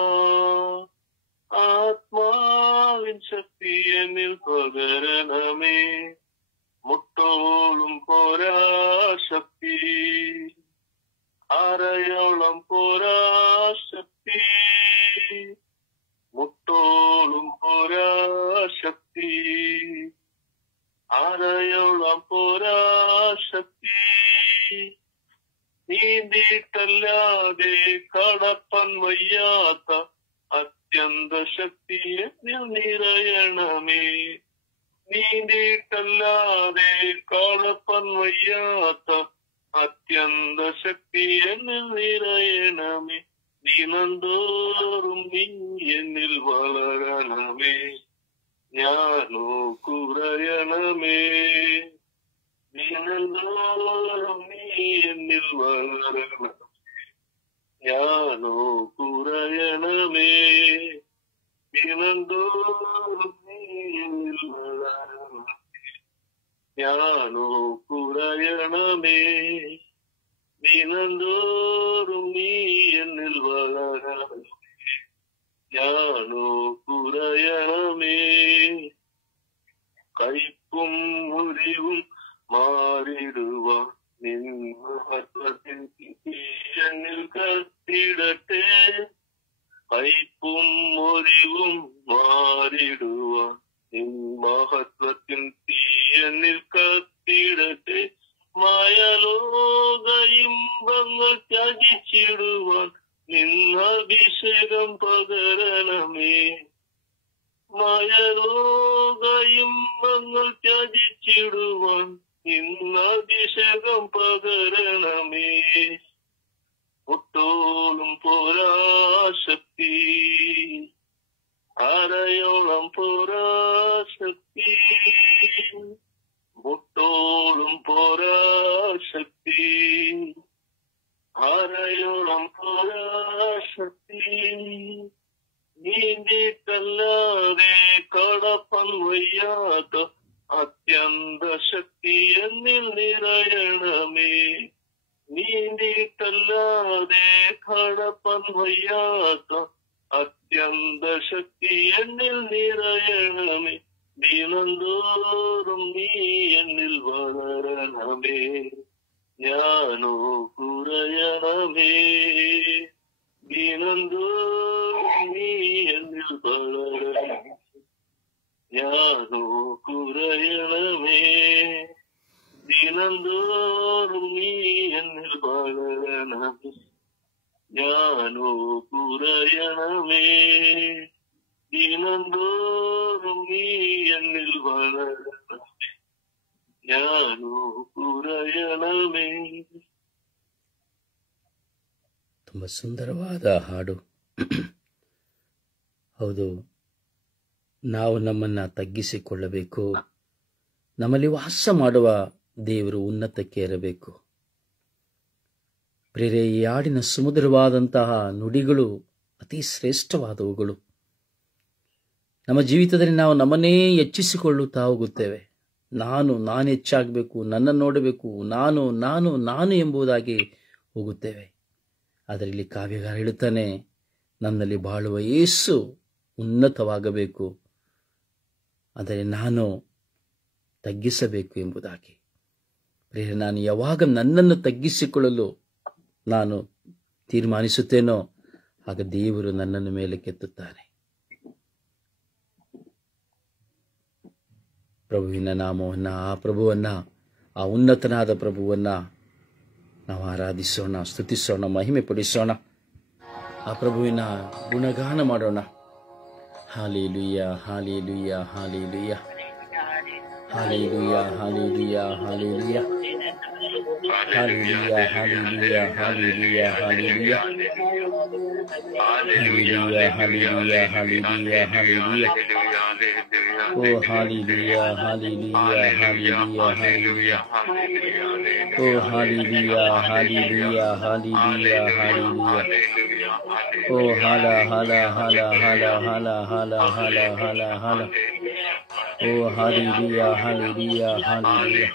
ആത്മാവിൻ ശക്തി എന്നിൽ പകരണമേ. മുട്ടോളം പോരാ ശക്തി, അരയോളം പോരാ ശക്തി, മുട്ടോളം പോരാ ശക്തി, അരയോളം പോരാ ശക്തി. നീന്തിയിട്ടല്ലാതെ കടപ്പാൻ വയ്യാത്ത അത്യന്ത ശക്തി എന്നിൽ നിറയണമേ. നീന്തിയിട്ടല്ലാതെ കടപ്പാൻ വയ്യാത്ത അത്യന്ത ശക്തി എന്നിൽ നിറയണമേ. ദിനംതോറും നീ എന്നിൽ വളരണമേ, ഞാനോ കുറയണമേ. ദിനംതോറും നീ എന്നിൽ വളരണമേ ജ്ഞാനോ പുരയണമേ ദിനംതോറും നീ എന്നിൽ വളരണമേ ജ്ഞാനോ പുരയണമേ ദിനംതോറും നീ എന്നിൽ വളരണമേ ജ്ഞാനോ പുരയണമേ കയ്പും മുറിവും മാറിടുവാൻ നിൻ മഹത്വത്തിൻ എന്നിൽ കത്തിടട്ടെ കയ്പും മുറിവും മാറിടുവാൻ നിൻ മഹത്വത്തിൻ തീ എന്നിൽ കത്തിടട്ടെ മായലോക ഇമ്പങ്ങൾ ത്യജിച്ചിടുവാൻ നിൻ അഭിഷേകം പകരണമേ മായലോക ഇമ്പങ്ങൾ ത്യജിച്ചിടുവാൻ നിൻ അഭിഷേകം പകരണമേ ഒട്ടോളം പോരാശക്തി അരയോളം പോരാശക്തി ഒട്ടോളം പോരാശക്തി അരയോളം പോരാശക്തി നീണ്ടിട്ടല്ലാതെ കടപ്പൻ വയ്യാത്ത അത്യന്ത ശക്തി എന്നിൽ നിറയണമേ നീണ്ടിട്ടല്ലാതെ കടപ്പൻ വയ്യാത്ത അത്യന്ത ശക്തി എന്നിൽ നിറയണമേ ദിനംതോറും നീ എന്നിൽ വളരണമേ ഞാനോ കുറയണമേ ദിനംതോറും നീ എന്നിൽ വളരണമേ ഞാനോ കുറയണമേ ദിനംതോറും നീ എന്നിൽ വളരണമേ ഞാനോ കുറയണമേ ദിനംതോറും നീ എന്നിൽ വളരണമേ ഞാനോ കുറയണമೇ. ತುಂಬ ಸುಂದರವಾದ ಹಾಡು. ಹೌದು, ನಾವು ನಮ್ಮನ್ನ ತಗ್ಗಿಸಿಕೊಳ್ಳಬೇಕು. ನಮ್ಮಲ್ಲಿ ವಾಸ ಮಾಡುವ ದೇವರು ಉನ್ನತಕ್ಕೆ ಏರಬೇಕು. ಪ್ರಿಯರೇ, ಈ ಹಾಡಿನ ಸುಮಧುರವಾದಂತಹ ನುಡಿಗಳು ಅತಿ ಶ್ರೇಷ್ಠವಾದವುಗಳು. ನಮ್ಮ ಜೀವಿತದಲ್ಲಿ ನಾವು ನಮ್ಮನ್ನೇ ಹೆಚ್ಚಿಸಿಕೊಳ್ಳುತ್ತಾ ಹೋಗುತ್ತೇವೆ. ನಾನು ಹೆಚ್ಚಾಗಬೇಕು, ನನ್ನ ನೋಡಬೇಕು, ನಾನು ನಾನು ನಾನು ಎಂಬುದಾಗಿ ಹೋಗುತ್ತೇವೆ. ಆದರೆ ಇಲ್ಲಿ ಕಾವ್ಯಗಾರ ಹೇಳುತ್ತಾನೆ, ನನ್ನಲ್ಲಿ ಬಾಳುವ ಯೇಸು ಉನ್ನತವಾಗಬೇಕು, ಆದರೆ ನಾನು ತಗ್ಗಿಸಬೇಕು ಎಂಬುದಾಗಿ. ಪ್ರಿಯರೇ, ನಾನು ಯಾವಾಗ ನನ್ನನ್ನು ತಗ್ಗಿಸಿಕೊಳ್ಳಲು ನಾನು ತೀರ್ಮಾನಿಸುತ್ತೇನೋ ಆಗ ದೇವರು ನನ್ನನ್ನು ಮೇಲೆ ಕೆತ್ತುತ್ತಾನೆ. ಪ್ರಭುವಿನ ನಾಮವನ್ನ, ಆ ಪ್ರಭುವನ್ನ, ಆ ಉನ್ನತನಾದ ಪ್ರಭುವನ್ನ ನಾವು ಆರಾಧಿಸೋಣ, ಸ್ತುತಿಸೋಣ, ಮಹಿಮೆ ಪಡಿಸೋಣ, ಆ ಪ್ರಭುವಿನ ಗುಣಗಾನ ಮಾಡೋಣ. Hallelujah, hallelujah, hallelujah, hallelujah, hallelujah, hallelujah, hallelujah, hallelujah, hallelujah, hallelujah, hallelujah, hallelujah, hallelujah, hallelujah. ಓ ಹಾಲೆಲೂಯ, ಹಾಲೆಲೂಯ, ಹಾಲೆಲೂಯ, ಹಾಲೆಲೂಯ. ಓ ಹಾಲೆಲೂಯ, ಹಾಲೆಲೂಯ, ಹಾಲೆಲೂಯ, ಹಾಲೆಲೂಯ. ಓ ಹಾಲ ಹಾಲ ಹಾಲ ಹಾಲ ಹಾಲ ಹಾಲ ಹಾಲ ಹಾಲ ಹಾಲ. ಓ hallelujah, hallelujah, hallelujah.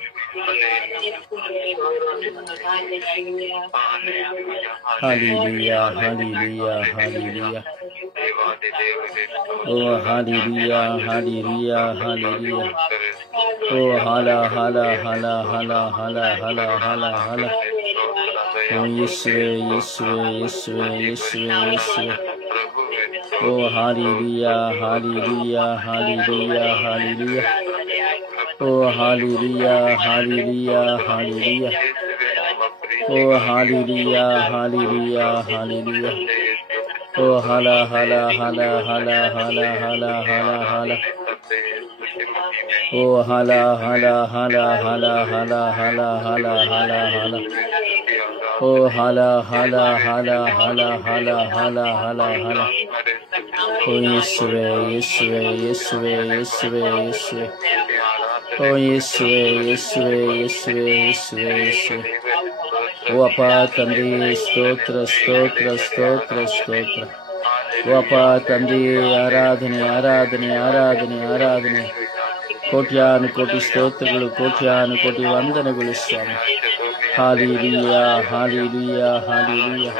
Hallelujah, hallelujah, hallelujah. Oh, hallelujah, hallelujah, hallelujah. Oh, hala, hala, hala, hala, hala, hala, hala, hala. Oh, Yeshua, Yeshua, Yeshua, Yeshua, Yeshua. Oh, hallelujah, hallelujah, hallelujah, hallelujah. Oh, hallelujah, hallelujah, hallelujah. Oh, hallelujah, hallelujah, hallelujah. Oh, hala, hala, hala, hala, hala, hala, hala, hala. Oh, hala, hala, hala, hala, hala, hala, hala, hala, hala. Oh, hala, hala, hala, hala, hala, hala, hala, hala. Oh, Yeshua, Yeshua, Yeshua, Yeshua, Yeshua. Oh, Yeshua, Yeshua, Yeshua, Yeshua, Yeshua. ಓ ಅಪ್ಪ ತಂದೆಯೇ ಸ್ತೋತ್ರ ಸ್ತೋತ್ರ ಸ್ತೋತ್ರ ಸ್ತೋತ್ರ. ಓ ಅಪ್ಪ ತಂದೆಯೇ ಆರಾಧನೆ ಆರಾಧನೆ ಆರಾಧನೆ ಆರಾಧನೆ. ಕೋಟ್ಯಾನು ಕೋಟಿ ಸ್ತೋತ್ರಗಳು, ಕೋಟ್ಯಾನು ಕೋಟಿ ವಂದನೆಗಳು ಸ್ವಾಮಿ. Hallelujah hallelujah hallelujah.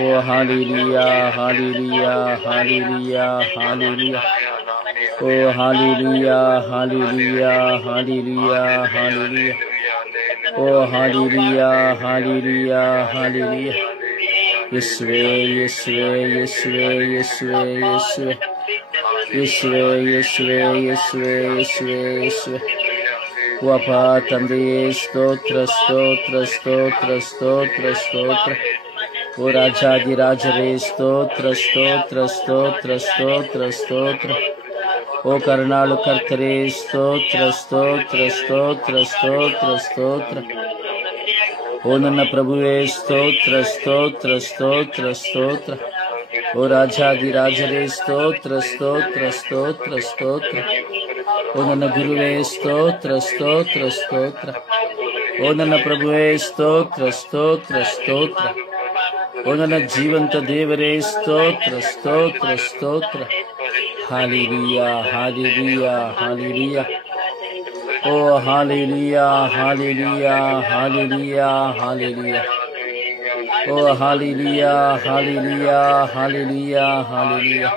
ಓ ಹಾಲೆಲೂಯಾ ಹಾಲೆಲೂಯಾ ಹಾಲೆಲೂಯಾ ಹಾಲೆಲೂಯಾ. ಓ ಹಾಲೆಲೂಯಾ ಹಾಲೆಲೂಯಾ ಹಾಲೆಲೂಯಾ ಹಾಲೆಲೂಯಾ. ಓ ಹಾಲೆಲೂಯಾ ಹಾಲೆಲೂಯಾ ಹಾಲೆಲೂಯಾ. ಯೇಸುವೇ ಯೇಸುವೇ ಯೇಸುವೇ ಯೇಸುವೇ ಯೇಸುವೇ ಯೇಸುವೇ ಯೇಸುವೇ ಯೇಸುವೇ ಯೇಸುವೇ ಯೇಸುವೇ. ಓ ಅಪ್ಪ ತಂದೆಯೇ ಸ್ತೋತ್ರ ಸ್ತೋತ್ರ ಸ್ತೋತ್ರ ಸ್ತೋತ್ರ ಸ್ತೋತ್ರ. ಓ ರಾಜಾದಿರಾಜರೇ ಸ್ತೋತ್ರ ಸ್ತೋತ್ರ ಸ್ತೋತ್ರ ಸ್ತೋತ್ರ ಸ್ತೋತ್ರ. ಓ ಕರುಣಾಳು ಕರ್ತರೇ ಸ್ತೋತ್ರ ಸ್ತೋತ್ರ ಸ್ತೋತ್ರ ಸ್ತೋತ್ರ ಸ್ತೋತ್ರ. ಓ ನನ್ನ ಪ್ರಭುವೇ ಸ್ತೋತ್ರ ಸ್ತೋತ್ರ ಸ್ತೋತ್ರ ಸ್ತೋತ್ರ. ಓ ರಾಜಾದಿರಾಜರೇ ಸ್ತೋತ್ರ ಸ್ತೋತ್ರ ಸ್ತೋತ್ರ ಸ್ತೋತ್ರ. ಓ ನನ್ನ ಗುರುವೇ ಸ್ತೋತ್ರ ಸ್ತೋತ್ರ ಸ್ತೋತ್ರ. ಓ ನನ್ನ ಪ್ರಭುವೇ ಸ್ತೋತ್ರ ಸ್ತೋತ್ರ ಸ್ತೋತ್ರ. ಓ ನನ್ನ ಜೀವಂತ ದೇವರೇ ಸ್ತೋತ್ರ ಸ್ತೋತ್ರ ಸ್ತೋತ್ರ. Hallelujah hallelujah hallelujah. ಓ ಹಾಲೆಲೂಯಾ ಹಾಲೆಲೂಯಾ ಹಾಲೆಲೂಯಾ ಹಾಲೆಲೂಯಾ. ಓ ಹಾಲೆಲೂಯಾ ಹಾಲೆಲೂಯಾ ಹಾಲೆಲೂಯಾ ಹಾಲೆಲೂಯಾ.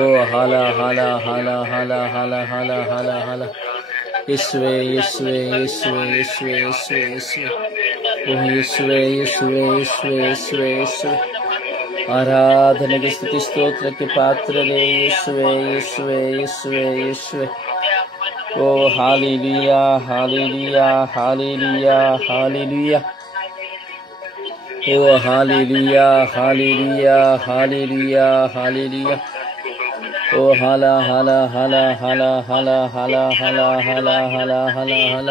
ಓ ಹಾಲ ಹಾಲ ಹಾಲ ಹಾಲ ಹಾಲ ಹಾಲ ಹಾಲ ಹಾಲ. ಯೇಸುವೇ ಯೇಸುವೇ ಯೇಸುವೇ ಯೇಸುವೇ ಯೇಸುವೇ ಯೇಸುವೇ. ಓ ಯೇಸುವೇ ಯೇಸುವೇ ಯೇಸುವೇ ಯೇಸುವೇ ಯೇಸುವೇ. ಆರಾಧನೆಗೆ ಸ್ತುತಿ ಸ್ತೋತ್ರಕ್ಕೆ ಪಾತ್ರರೇ ಯೇಸುವೇ ಯೇಸುವೇ ಯೇಸುವೇ ಯೇಸುವೇ. ಓ ಹಾಲೆಲೂಯಾ ಹಾಲೆಲೂಯಾ ಹಾಲೆಲೂಯಾ ಹಾಲೆಲೂಯಾ. ಓ ಹಾಲೆಲೂಯಾ ಹಾಲೆಲೂಯಾ ಹಾಲೆಲೂಯಾ ಹಾಲೆಲೂಯಾ. ಓ ಹಾಲ ಹಾಲ ಹಾಲ ಹಾಲ ಹಾಲ ಹಾಲ ಹಾಲ ಹಾಲ ಹಾಲ ಹಾಲ ಹಾಲ.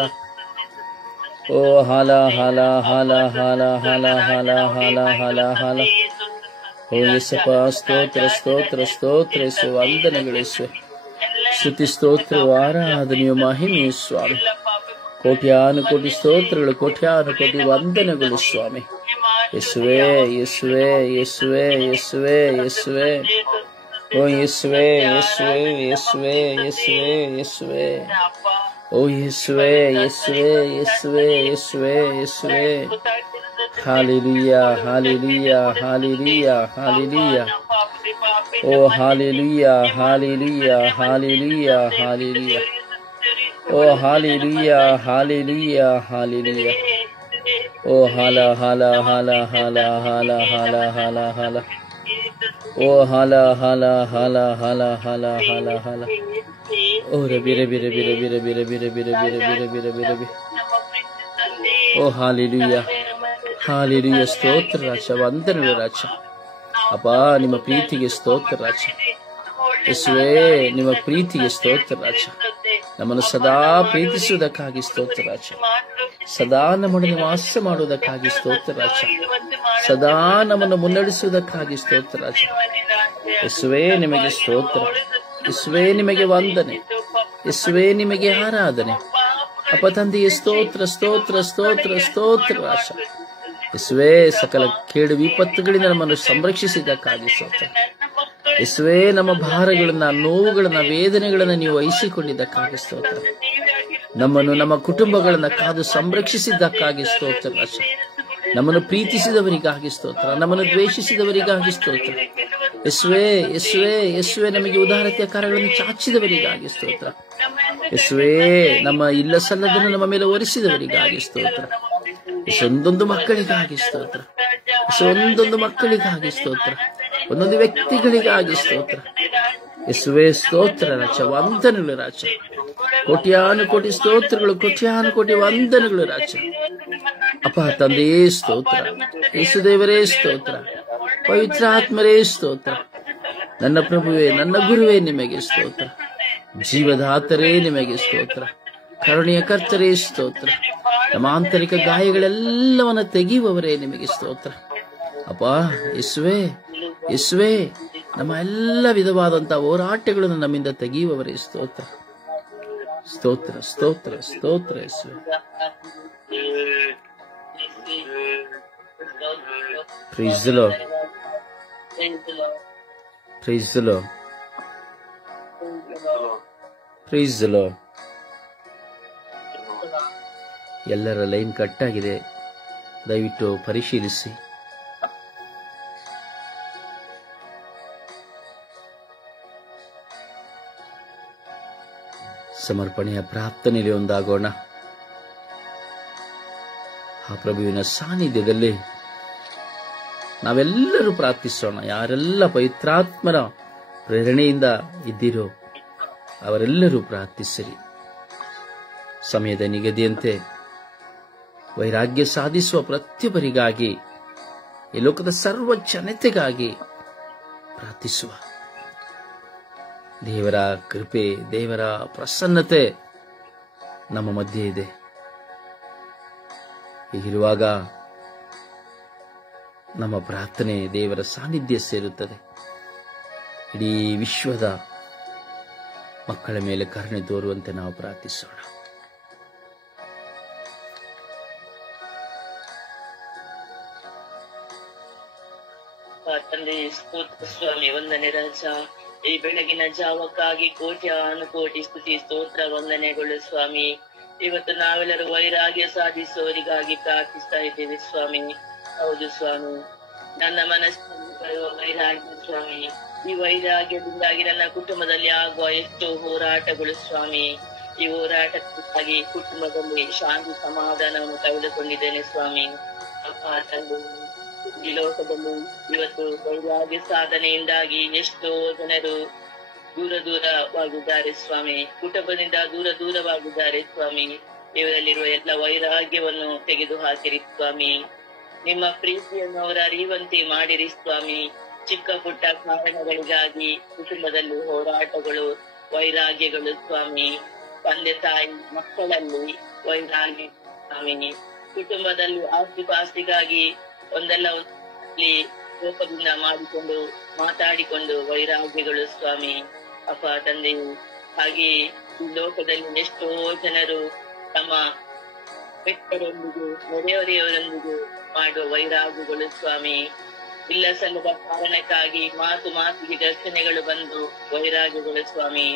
ಓ ಹಾಲ ಹಾಲ ಹಾಲ ಹಾಲ ಹಾಲ ಹಾಲ ಹಾಲ ಹಾಲ ಹಾಲ. ಓ ಯೇಸಪ್ಪ ಸ್ತೋತ್ರ ಸ್ತೋತ್ರ ಸ್ತೋತ್ರ ಯೇಸು. ವಂದನೆಗಳಿಸುವೆ. ಸ್ತುತಿ ಸ್ತೋತ್ರವು ಆರಾಧನೆಯು ಮಹಿಮೆಯು ಸ್ವಾಮಿ. ಕೋಟ್ಯಾನು ಕೋಟಿ ಸ್ತೋತ್ರಗಳು, ಕೋಟ್ಯಾನು ಕೋಟಿ ವಂದನೆಗಳು ಸ್ವಾಮಿ. ಯೇಸುವೇ ಯೇಸುವೇ ಯೇಸುವೇ ಯೇಸುವೇ ಯೇಸುವೇ. ಓ ಯೇಸುವೇ ಯೇಸುವೇ ಯೇಸುವೇ ಯೇಸುವೇ ಯೇಸುವೇ. ಓ ಯೇಸುವೇ ಯೇಸುವೇ ಯೇಸುವೇ ಯೇಸುವೇ ಯೇಸುವೇ. Hallelujah hallelujah hallelujah hallelujah. ಓ ಹಾಲೆಲೂಯಾ ಹಾಲೆಲೂಯಾ ಹಾಲೆಲೂಯಾ ಹಾಲೆಲೂಯಾ. ಓ ಹಾಲೆಲೂಯಾ ಹಾಲೆಲೂಯಾ ಹಾಲೆಲೂಯಾ. ಓ ಹಾಲ ಹಾಲ ಹಾಲ ಹಾಲ ಹಾಲ ಹಾಲ ಹಾಲ ಹಾಲ. ಓ ಹಾಲ ಹಾಲ ಹಾಲ ಹಾಲ ಹಾಲ ಹಾಲ ಹಾಲ. ಓ ರಬಿ ರಬಿ ರಬಿ ರಬಿ ರಬಿ ರಬಿ ರಬಿ ರಬಿ ರಬಿ ರಬಿ ರಬಿ ರಬಿ. ಓ ಹಾಲೆಲೂಯಾ ಹಾಲೆಲೂಯಾ. ಸ್ತೋತ್ರ ರಾಜ, ವಂದನೆಗಳು ರಾಜ. ಅಪ್ಪ ನಿಮ್ಮ ಪ್ರೀತಿಗೆ ಸ್ತೋತ್ರ ರಾಜ. ಯೇಸುವೇ ನಿಮ್ಮ ಪ್ರೀತಿಗೆ ಸ್ತೋತ್ರ ರಾಜ. ನಮ್ಮನ್ನು ಸದಾ ಪ್ರೀತಿಸುವುದಕ್ಕಾಗಿ ಸ್ತೋತ್ರ ರಾಜ. ಸದಾ ನಮ್ಮನ್ನು ವಾಸ ಮಾಡುವುದಕ್ಕಾಗಿ ಸ್ತೋತ್ರ ರಾಜ. ಸದಾ ನಮ್ಮನ್ನು ಮುನ್ನಡೆಸುವುದಕ್ಕಾಗಿ ಸ್ತೋತ್ರ ರಾಜ. ಯೇಸುವೇ ನಿಮಗೆ ಸ್ತೋತ್ರ. ಯೇಸುವೇ ನಿಮಗೆ ವಂದನೆ. ಯೇಸುವೇ ನಿಮಗೆ ಆರಾಧನೆ. ಅಪ್ಪ ತಂದೆಯ ಸ್ತೋತ್ರ ಸ್ತೋತ್ರ ಸ್ತೋತ್ರ ಸ್ತೋತ್ರ ರಾಜ. ಯೇಸುವೇ ಸಕಲ ಕೇಡು ವಿಪತ್ತುಗಳಿಂದ ನಮ್ಮನ್ನು ಸಂರಕ್ಷಿಸಿದ್ದಕ್ಕಾಗಿ ಸ್ತೋತ್ರ. ಯೇಸುವೇ ನಮ್ಮ ಭಾರಗಳನ್ನ, ನೋವುಗಳನ್ನ, ವೇದನೆಗಳನ್ನ ನೀವು ವಹಿಸಿಕೊಂಡಿದ್ದಕ್ಕಾಗಿ ಸ್ತೋತ್ರ. ನಮ್ಮನ್ನು, ನಮ್ಮ ಕುಟುಂಬಗಳನ್ನ ಕಾದು ಸಂರಕ್ಷಿಸಿದ್ದಕ್ಕಾಗಿ ಸ್ತೋತ್ರ ರಾಜ. ನಮ್ಮನ್ನು ಪ್ರೀತಿಸಿದವರಿಗಾಗಿ ಸ್ತೋತ್ರ. ನಮ್ಮನ್ನು ದ್ವೇಷಿಸಿದವರಿಗಾಗಿ ಸ್ತೋತ್ರ. ಯೇಸುವೇ ಯೇಸುವೇ ಯೇಸುವೇ ನಮಗೆ ಉದಾರತೆಯ ಕರಗಳನ್ನು ಚಾಚಿದವರಿಗಾಗಿ ಸ್ತೋತ್ರ. ಯೇಸುವೇ ನಮ್ಮ ಇಲ್ಲ ಸಲ್ಲದನ್ನು ನಮ್ಮ ಮೇಲೆ ಒರೆಸಿದವರಿಗಾಗಿ ಸ್ತೋತ್ರ. ಒಂದೊಂದು ಮಕ್ಕಳಿಗಾಗಿ ಸ್ತೋತ್ರ. ಒಂದೊಂದು ಮಕ್ಕಳಿಗಾಗಿ ಸ್ತೋತ್ರ. ಒಂದೊಂದು ವ್ಯಕ್ತಿಗಳಿಗಾಗಿ ಸ್ತೋತ್ರ. ಯೇಸುವೇ ಸ್ತೋತ್ರ ರಾಜ, ವಂದನೆಗಳು ರಾಜ. ಕೋಟ್ಯಾನು ಕೋಟಿ ಸ್ತೋತ್ರಗಳು, ಕೋಟ್ಯಾನು ಕೋಟಿ ವಂದನೆಗಳು ರಾಜ. ಅಪ್ಪ ತಂದೆಯೇ ಸ್ತೋತ್ರ. ಯೇಸುದೇವರೇ ಸ್ತೋತ್ರ. ಪವಿತ್ರಾತ್ಮರೇ ಸ್ತೋತ್ರ. ನನ್ನ ಪ್ರಭುವೇ, ನನ್ನ ಗುರುವೇ ನಿಮಗೆ ಸ್ತೋತ್ರ. ಜೀವದಾತರೇ ನಿಮಗೆ ಸ್ತೋತ್ರ. ಕರುಣೆಯ ಕರ್ತರೇ ಸ್ತೋತ್ರ. ನಮ್ಮ ಆಂತರಿಕ ಗಾಯಗಳೆಲ್ಲವನ್ನ ತೆಗೆಯುವವರೇ ನಿಮಗೆ ಸ್ತೋತ್ರ. ಅಪ್ಪ ಯೇಸುವೇ ಯೇಸುವೇ, ನಮ್ಮ ಎಲ್ಲ ವಿಧವಾದಂತಹ ಹೋರಾಟಗಳನ್ನು ನಮ್ಮಿಂದ ತೆಗೆಯುವವರೇ ಸ್ತೋತ್ರ. ಸ್ತೋತ್ರ ಸ್ತೋತ್ರ ಸ್ತೋತ್ರ ಯೇಸುವೇ. Praise the Lord. Praise the Lord. Praise the Lord. ಎಲ್ಲರ ಲೈನ್ ಕಟ್ ಆಗಿದೆ, ದಯವಿಟ್ಟು ಪರಿಶೀಲಿಸಿ. ಸಮರ್ಪಣೆಯ ಪ್ರಾರ್ಥನೆಯಲ್ಲಿ ಒಂದಾಗೋಣ. ಆ ಪ್ರಭುವಿನ ಸಾನ್ನಿಧ್ಯದಲ್ಲಿ ನಾವೆಲ್ಲರೂ ಪ್ರಾರ್ಥಿಸೋಣ. ಯಾರೆಲ್ಲ ಪವಿತ್ರಾತ್ಮರ ಪ್ರೇರಣೆಯಿಂದ ಇದ್ದೀರೋ ಅವರೆಲ್ಲರೂ ಪ್ರಾರ್ಥಿಸಿರಿ. ಸಮಯದ ನಿಗದಿಯಂತೆ ವೈರಾಗ್ಯ ಸಾಧಿಸುವ ಪ್ರತಿಯೊಬ್ಬರಿಗಾಗಿ, ಈ ಲೋಕದ ಸರ್ವ ಜನತೆಗಾಗಿ ಪ್ರಾರ್ಥಿಸುವ. ದೇವರ ಕೃಪೆ, ದೇವರ ಪ್ರಸನ್ನತೆ ನಮ್ಮ ಮಧ್ಯೆ ಇದೆ. ಹೀಗಿರುವಾಗ ನಮ್ಮ ಪ್ರಾರ್ಥನೆ ದೇವರ ಸಾನ್ನಿಧ್ಯ ಸೇರುತ್ತದೆ. ಇಡೀ ವಿಶ್ವದ ಮಕ್ಕಳ ಮೇಲೆ ಕರುಣೆ ತೋರುವಂತೆ ನಾವು ಪ್ರಾರ್ಥಿಸೋಣ. ತಂದೆ ಸ್ತೋತ್ರ ಸ್ವಾಮಿ, ವಂದನೆ ರಾಜ. ಈ ಬೆಳಗಿನ ಜಾವಕ್ಕಾಗಿ ಕೋಟಿ ಸ್ತುತಿ ಸ್ತೋತ್ರ ವಂದನೆಗಳು ಸ್ವಾಮಿ. ಇವತ್ತು ನಾವೆಲ್ಲರೂ ವೈರಾಗ್ಯ ಸಾಧಿಸುವವರಿಗಾಗಿ ಪ್ರಾರ್ಥಿಸ್ತಾ ಇದ್ದೇವೆ ಸ್ವಾಮಿ. ಹೌದು ಸ್ವಾಮಿ, ನನ್ನ ಮನಸ್ಸಿನಲ್ಲಿ ಬರುವ ವೈರಾಗ್ಯ ಸ್ವಾಮಿ, ಈ ವೈರಾಗ್ಯದಿಂದಾಗಿ ನನ್ನ ಕುಟುಂಬದಲ್ಲಿ ಆಗುವ ಎಷ್ಟೋ ಹೋರಾಟಗಳು ಸ್ವಾಮಿ. ಈ ಹೋರಾಟಕ್ಕಾಗಿ ಕುಟುಂಬದಲ್ಲಿ ಶಾಂತಿ ಸಮಾಧಾನವನ್ನು ಕಳೆದುಕೊಂಡಿದ್ದೇನೆ ಸ್ವಾಮಿ. ತಂದೆ, ಈ ಲೋಕದಲ್ಲಿ ಇವತ್ತು ವೈರಾಗ್ಯ ಸಾಧನೆಯಿಂದಾಗಿ ಎಷ್ಟೋ ಜನರು ದೂರವಾಗಿದ್ದಾರೆ ಸ್ವಾಮಿ, ಕುಟುಂಬದಿಂದ ದೂರವಾಗಿದ್ದಾರೆ ಸ್ವಾಮಿ. ಇವರಲ್ಲಿರುವ ಎಲ್ಲ ವೈರಾಗ್ಯವನ್ನು ತೆಗೆದು ಹಾಕಿರಿ ಸ್ವಾಮಿ. ನಿಮ್ಮ ಪ್ರೀತಿಯನ್ನು ಅವರ ಅರಿಯುವಂತೆ ಮಾಡಿರಿ ಸ್ವಾಮಿ. ಚಿಕ್ಕ ಪುಟ್ಟ ಕಾರಣಗಳಿಗಾಗಿ ಕುಟುಂಬದಲ್ಲಿ ಹೋರಾಟಗಳು, ವೈರಾಗ್ಯಗಳು ಸ್ವಾಮಿ. ತಂದೆ ತಾಯಿ ಮಕ್ಕಳಲ್ಲಿ ವೈರಾಗ್ಯ ಸ್ವಾಮಿ. ಕುಟುಂಬದಲ್ಲಿ ಆಸ್ತಿಪಾಸ್ತಿಗಾಗಿ ಒಂದಲ್ಲ ಒಂದು ಕೋಪದಿಂದ ಮಾತಾಡಿಕೊಂಡು ವೈರಾಗ್ಯಗಳು ಸ್ವಾಮಿ. ಅಪ್ಪ ತಂದೆ, ಹಾಗೆ ಈ ಲೋಕದಲ್ಲಿ ಎಷ್ಟೋ ಜನರು ತಮ್ಮ ಮಿತ್ರರೊಂದಿಗೆ, ನೆರೆಹೊರೆಯವರೊಂದಿಗೆ ಮಾಡುವ ವೈರಾಗ್ಯಗಳು ಸ್ವಾಮಿ. ಇಲ್ಲ ಸಲ್ಲದ ಕಾರಣಕ್ಕಾಗಿ ಮಾತಿಗೆ ಘರ್ಷಣೆಗಳು ಬಂದು ವೈರಾಗ್ಯಗಳು ಸ್ವಾಮಿ.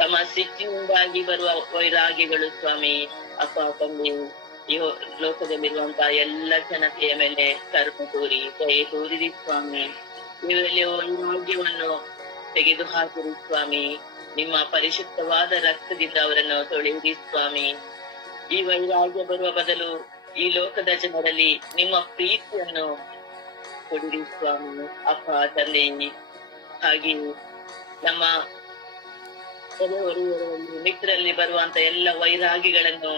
ತಮ್ಮ ಸಿಟ್ಟಿನಿಂದಾಗಿ ಬರುವ ವೈರಾಗ್ಯಗಳು ಸ್ವಾಮಿ. ಅಪ್ಪ ತಂದೆ, ಈ ಲೋಕದಲ್ಲಿರುವಂತಹ ಎಲ್ಲ ಜನತೆಯ ಮೇಲೆ ಕರುಣೆ ತೋರಿ ದಯೆ ತೋರಿರಿ ಸ್ವಾಮಿ. ಇವರಲ್ಲಿ ವೈರಾಗ್ಯವನ್ನು ತೆಗೆದು ಹಾಕಿರಿ ಸ್ವಾಮಿ. ನಿಮ್ಮ ಪರಿಶುದ್ಧವಾದ ರಕ್ತದಿಂದ ಅವರನ್ನು ತೊಳೆಯಿರಿ ಸ್ವಾಮಿ. ಈ ವೈರಾಗ್ಯ ಬರುವ ಬದಲು ಈ ಲೋಕದ ಜನರಲ್ಲಿ ನಿಮ್ಮ ಪ್ರೀತಿಯನ್ನು ಕೊಡಿರಿ ಸ್ವಾಮಿ. ಅಪ್ಪ ತಂದೆ, ಹಾಗೆ ನಮ್ಮ ನೆರೆಹೊರೆಯವರಲ್ಲಿ ಮಿತ್ರರಲ್ಲಿ ಬರುವಂತ ಎಲ್ಲ ವೈರಾಗ್ಯಗಳನ್ನು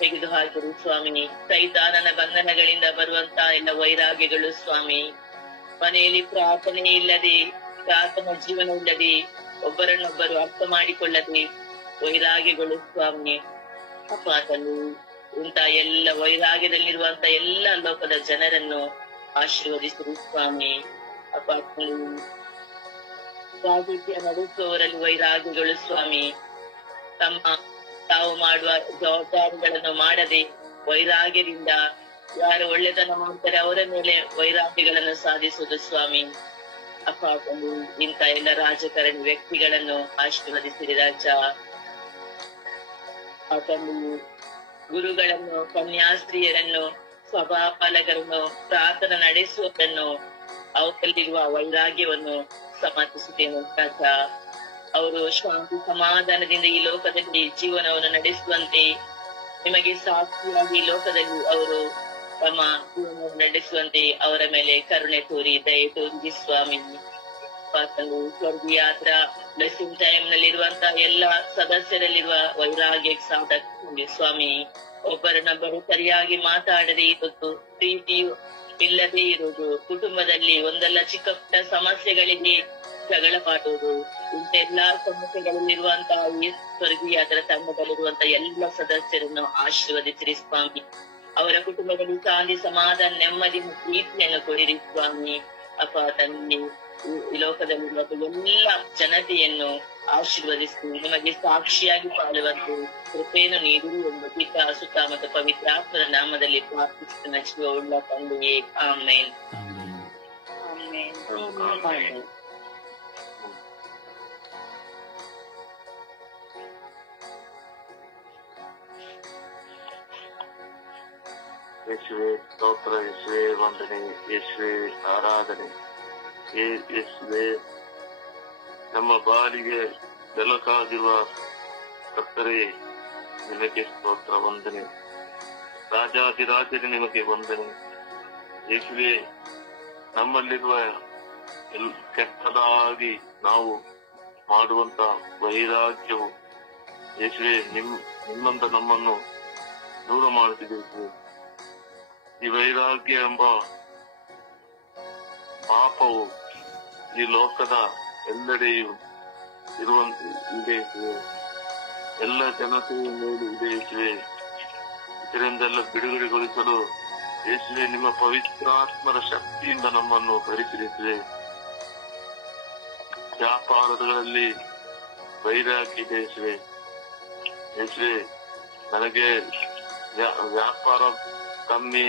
ತೆಗೆದು ಹಾಕಿರಿ ಸ್ವಾಮಿ. ಸೈತಾನನ ಬಂಧನಗಳಿಂದ ಬರುವಂತ ಎಲ್ಲ ವೈರಾಗ್ಯಗಳು ಸ್ವಾಮಿ. ಮನೆಯಲ್ಲಿ ಪ್ರಾರ್ಥನೆ ಇಲ್ಲದೆ, ಪ್ರಾರ್ಥನಾ ಜೀವನ ಇಲ್ಲದೆ, ಒಬ್ಬರನ್ನೊಬ್ಬರು ಅರ್ಥ ಮಾಡಿಕೊಳ್ಳದೆ ವೈರಾಗ್ಯಗಳು ಸ್ವಾಮಿ. ಅಪ್ಪ ತಂದೆ, ಇಂಥ ಎಲ್ಲ ವೈರಾಗ್ಯದಲ್ಲಿರುವಂತ ಎಲ್ಲ ಲೋಕದ ಜನರನ್ನು ಆಶೀರ್ವದಿಸಿರಿ ಸ್ವಾಮಿ. ಅಪ್ಪ ತಂದೆ, ರಾಜಕೀಯ ನಡೆಸುವವರಲ್ಲಿ ವೈರಾಗ್ಯಗಳು ಸ್ವಾಮಿ. ತಾವು ಮಾಡುವ ಜವಾಬ್ದಾರಿಗಳನ್ನು ಮಾಡದೆ ವೈರಾಗ್ಯದಿಂದ ಯಾರು ಒಳ್ಳೆತನ ಮಾಡ್ತಾರೆ ಅವರ ಮೇಲೆ ವೈರಾಗ್ಯಗಳನ್ನು ಸಾಧಿಸುವುದು ಸ್ವಾಮಿ. ಅಪ್ಪ ತಂದೆ, ಇಂಥ ಎಲ್ಲ ರಾಜಕಾರಣಿ ವ್ಯಕ್ತಿಗಳನ್ನು ಆಶೀರ್ವದಿಸಿರಿ ರಾಜ. ತಂದೆ, ಗುರುಗಳನ್ನು, ಕನ್ಯಾಸ್ತ್ರೀಯರನ್ನು, ಸಭಾಪಾಲಕರನ್ನು, ಪ್ರಾರ್ಥನಾ ನಡೆಸುವವರನ್ನು, ಅವರಲ್ಲಿರುವ ವೈರಾಗ್ಯವನ್ನು ಸಮರ್ಥಿಸುತ್ತೇನೆ ರಾಜ. ಅವರು ಶಾಂತಿ ಸಮಾಧಾನದಿಂದ ಈ ಲೋಕದಲ್ಲಿ ಜೀವನವನ್ನು ನಡೆಸುವಂತೆ, ನಿಮಗೆ ಸಾಕ್ಷಿಯಾಗಿ ಲೋಕದಲ್ಲಿ ಅವರು ತಮ್ಮ ಜೀವನವನ್ನು ನಡೆಸುವಂತೆ ಅವರ ಮೇಲೆ ಕರುಣೆ ತೋರಿ ದಯೆ ತೋರಿ ಸ್ವಾಮಿ. ಸ್ವರ್ಗೀಯ ಯಾತ್ರಾ ಬ್ಲೆಸ್ಸಿಂಗ್ ಟೈಮ್ ನಲ್ಲಿರುವಂತಹ ಎಲ್ಲ ಸದಸ್ಯರಲ್ಲಿರುವ ವೈರಾಗ್ಯ ಸಾಧಕ ಸ್ವಾಮಿ. ಒಬ್ಬರನ್ನೊಬ್ಬರು ಸರಿಯಾಗಿ ಮಾತಾಡದೆ ಇರುವುದು, ಪ್ರೀತಿ ಇಲ್ಲದೆ ಇರುವುದು, ಕುಟುಂಬದಲ್ಲಿ ಒಂದಲ್ಲ ಚಿಕ್ಕ ಪುಟ್ಟ ಸಮಸ್ಯೆಗಳಿಗೆ ಜಗಳ ಮಾಡುವುದು, ಇಂತೆಲ್ಲಾ ಸಮಸ್ಯೆಗಳಲ್ಲಿರುವಂತಹ ಈ ಸ್ವರ್ಗೀಯ ಯಾತ್ರಾ ತಂಡದಲ್ಲಿರುವಂತಹ ಎಲ್ಲ ಸದಸ್ಯರನ್ನು ಆಶೀರ್ವದಿಸಿರಿ ಸ್ವಾಮಿ. ಅವರ ಕುಟುಂಬದಲ್ಲಿ ಶಾಂತಿ ಸಮಾಧಾನ ನೆಮ್ಮದಿ ಪ್ರೀತಿಯನ್ನು ಕೊಡಿರಿ ಸ್ವಾಮಿ. ಅಪ್ಪ ತಂದೆ, ಈ ಲೋಕದಲ್ಲಿರುವ ಎಲ್ಲ ಜನತೆಯನ್ನು ಆಶೀರ್ವದಿಸಿ ನಿಮಗೆ ಸಾಕ್ಷಿಯಾಗಿ ಬಾಳುವಂತೆ ಕೃಪೆಯನ್ನು ನೀಡಿರು ಎಂದು ಪಿತಾ ಸುತ ಮತ್ತು ಪವಿತ್ರಾತ್ಮರ ನಾಮದಲ್ಲಿ ಪ್ರಾರ್ಥಿಸುತ್ತಿನ ಜೀವವುಳ್ಳ ತಂದೆಯೇ, ಆಮೇನ್. ಯೇಸುವೆ ಸ್ತೋತ್ರ, ಯೇಸುವೆ ವಂದನೆ, ಯೇಸುವೆ ಆರಾಧನೆ. ಯೇಸುವೆ ನಮ್ಮ ಬಾಲಿಗೆ ಬೆಳಕಾಗಿರುವ ಕರ್ತರೇ, ನಿಮಗೆ ಸ್ತೋತ್ರ ವಂದನೆ. ರಾಜಾದಿರಾಜರೇ, ನಿಮಗೆ ವಂದನೆ. ಯೇಸುವೆ ನಮ್ಮಲ್ಲಿರುವ ಕೆಟ್ಟದಾಗಿ ನಾವು ಮಾಡುವಂತ ವೈರಾಗ್ಯವು ಯೇಸುವೆ ನಿಮ್ಮಂತ ನಮ್ಮನ್ನು ದೂರ ಮಾಡುತ್ತಿದೆ. ಈ ವೈರಾಗ್ಯ ಎಂಬ ಪಾಪವು ಈ ಲೋಕದ ಎಲ್ಲೆಡೆಯೂ ಇದೆ, ಎಲ್ಲ ಜನತೆಯ ಮೇಲೆ ಇದೆ ಯೇಸುವೆ. ಇದರಿಂದೆಲ್ಲ ಬಿಡುಗಡೆಗೊಳಿಸಲು ಯೇಸುವೆ ನಿಮ್ಮ ಪವಿತ್ರಾತ್ಮರ ಶಕ್ತಿಯಿಂದ ನಮ್ಮನ್ನು ಭರಿಸಿದೆ. ವ್ಯಾಪಾರಗಳಲ್ಲಿ ವೈರಾಗ್ಯ ಇದೆ ಯೇಸುವೆ. ಯೇಸುವೆ ನನಗೆ ವ್ಯಾಪಾರ ಕಮ್ಮಿ,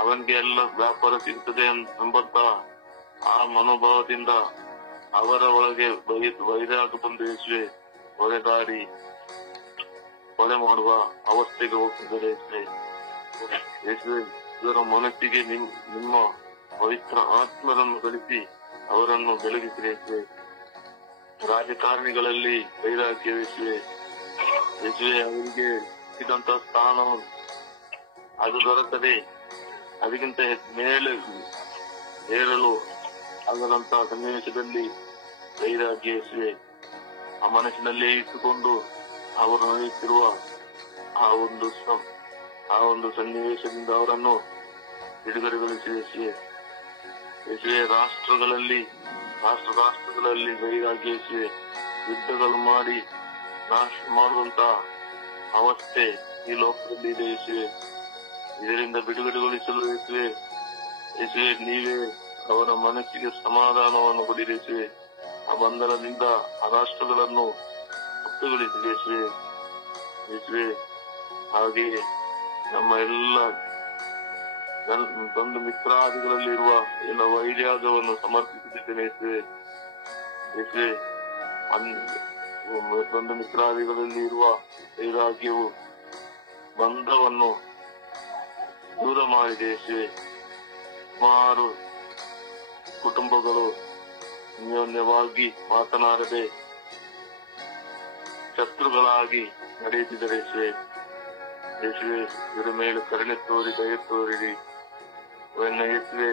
ಅವನಿಗೆ ಎಲ್ಲ ವ್ಯಾಪಾರ ಸಿಗ್ತದೆ ಎಂಬಂತ ಆ ಮನೋಭಾವದಿಂದ ಅವರ ಒಳಗೆ ವೈರಾಗ್ಯ ಬಂದು ಯೇಸುವೆ ಹೊರೆದಾಡಿ ಕೊಲೆ ಮಾಡುವ ಅವಸ್ಥೆಗೆ ಹೋಗ್ತಿದ್ದಾರೆ ಯೇಸುವೆ. ಯೇಸುವೆ ಇದರ ಮನಸ್ಸಿಗೆ ನಿಮ್ಮ ಪವಿತ್ರ ಆತ್ಮರನ್ನು ಗಳಿಸಿ ಅವರನ್ನು ಬೆಳಗಿಸಿ ಯೇಸುವೆ. ರಾಜಕಾರಣಿಗಳಲ್ಲಿ ವೈರಾಗ್ಯ ಯೇಸುವೆ. ಯೇಸುವೆ ಅವರಿಗೆ ಸಿಕ್ಕಂತ ಸ್ಥಾನವನ್ನು ಅದು ದೊರಕದೆ ಅದಕ್ಕಿಂತ ಮೇಲೆ ಏರಲು ಆಗದಂತ ಸನ್ನಿವೇಶದಲ್ಲಿ ವೈರಾಗ್ಯ ಯೇಸುವೆ ಆ ಮನಸ್ಸಿನಲ್ಲೇ ಇಟ್ಟುಕೊಂಡು ಅವರು ನಡೆಯುತ್ತಿರುವ ಆ ಒಂದು ಸನ್ನಿವೇಶದಿಂದ ಅವರನ್ನು ಬಿಡುಗಡೆಗೊಳಿಸಿ ಯೇಸುವೆ. ಯೇಸುವೆ ರಾಷ್ಟ್ರಗಳಲ್ಲಿ ವೈರಾಗ್ಯ ಯೇಸುವೆ ಯುದ್ಧಗಳು ಮಾಡಿ ನಾಶ ಮಾಡುವಂತ ಅವಸ್ಥೆ ಈ ಲೋಕದಲ್ಲಿ ಇದೆ ಯೇಸುವೆ. ಇದರಿಂದ ಬಿಡುಗಡೆಗೊಳಿಸಲು ಯೇಸುವೆ ನೀವೇ ಅವರ ಮನಸ್ಸಿಗೆ ಸಮಾಧಾನವನ್ನು ಕೊಡಿರಿ ಯೇಸುವೆ. ಆ ಬಂಧನದಿಂದ ಆ ರಾಷ್ಟ್ರಗಳನ್ನು ಮುಕ್ತಗೊಳಿಸಿ ಯೇಸುವೆ. ಹಾಗೆಯೇ ನಮ್ಮ ಎಲ್ಲ ಬಂಧು ಮಿತ್ರಾದಿಗಳಲ್ಲಿರುವ ಎಲ್ಲ ವೈರಾಗ್ಯವನ್ನು ಸಮರ್ಪಿಸುತ್ತಿದ್ದೇನೆ ಯೇಸುವೆ. ಬಂಧು ಮಿತ್ರಾದಿಗಳಲ್ಲಿ ಇರುವ ವೈರಾಗ್ಯವು ಬಂಧವನ್ನು ದೂರ ಮಾಡಿದೆ ಯೇಸುವೆ. ಸುಮಾರು ಕುಟುಂಬಗಳು ಅನ್ಯೋನ್ಯವಾಗಿ ಮಾತನಾಡದೆ ಶತ್ರುಗಳಾಗಿ ನಡೆಯುತ್ತಿದ್ದಾರೆ ಯೇಸುವೆ. ಇದರ ಮೇಲೆ ಕರುಣೆ ತೋರಿ ದಯ ತೋರಿರಿ ಯೇಸುವೆ.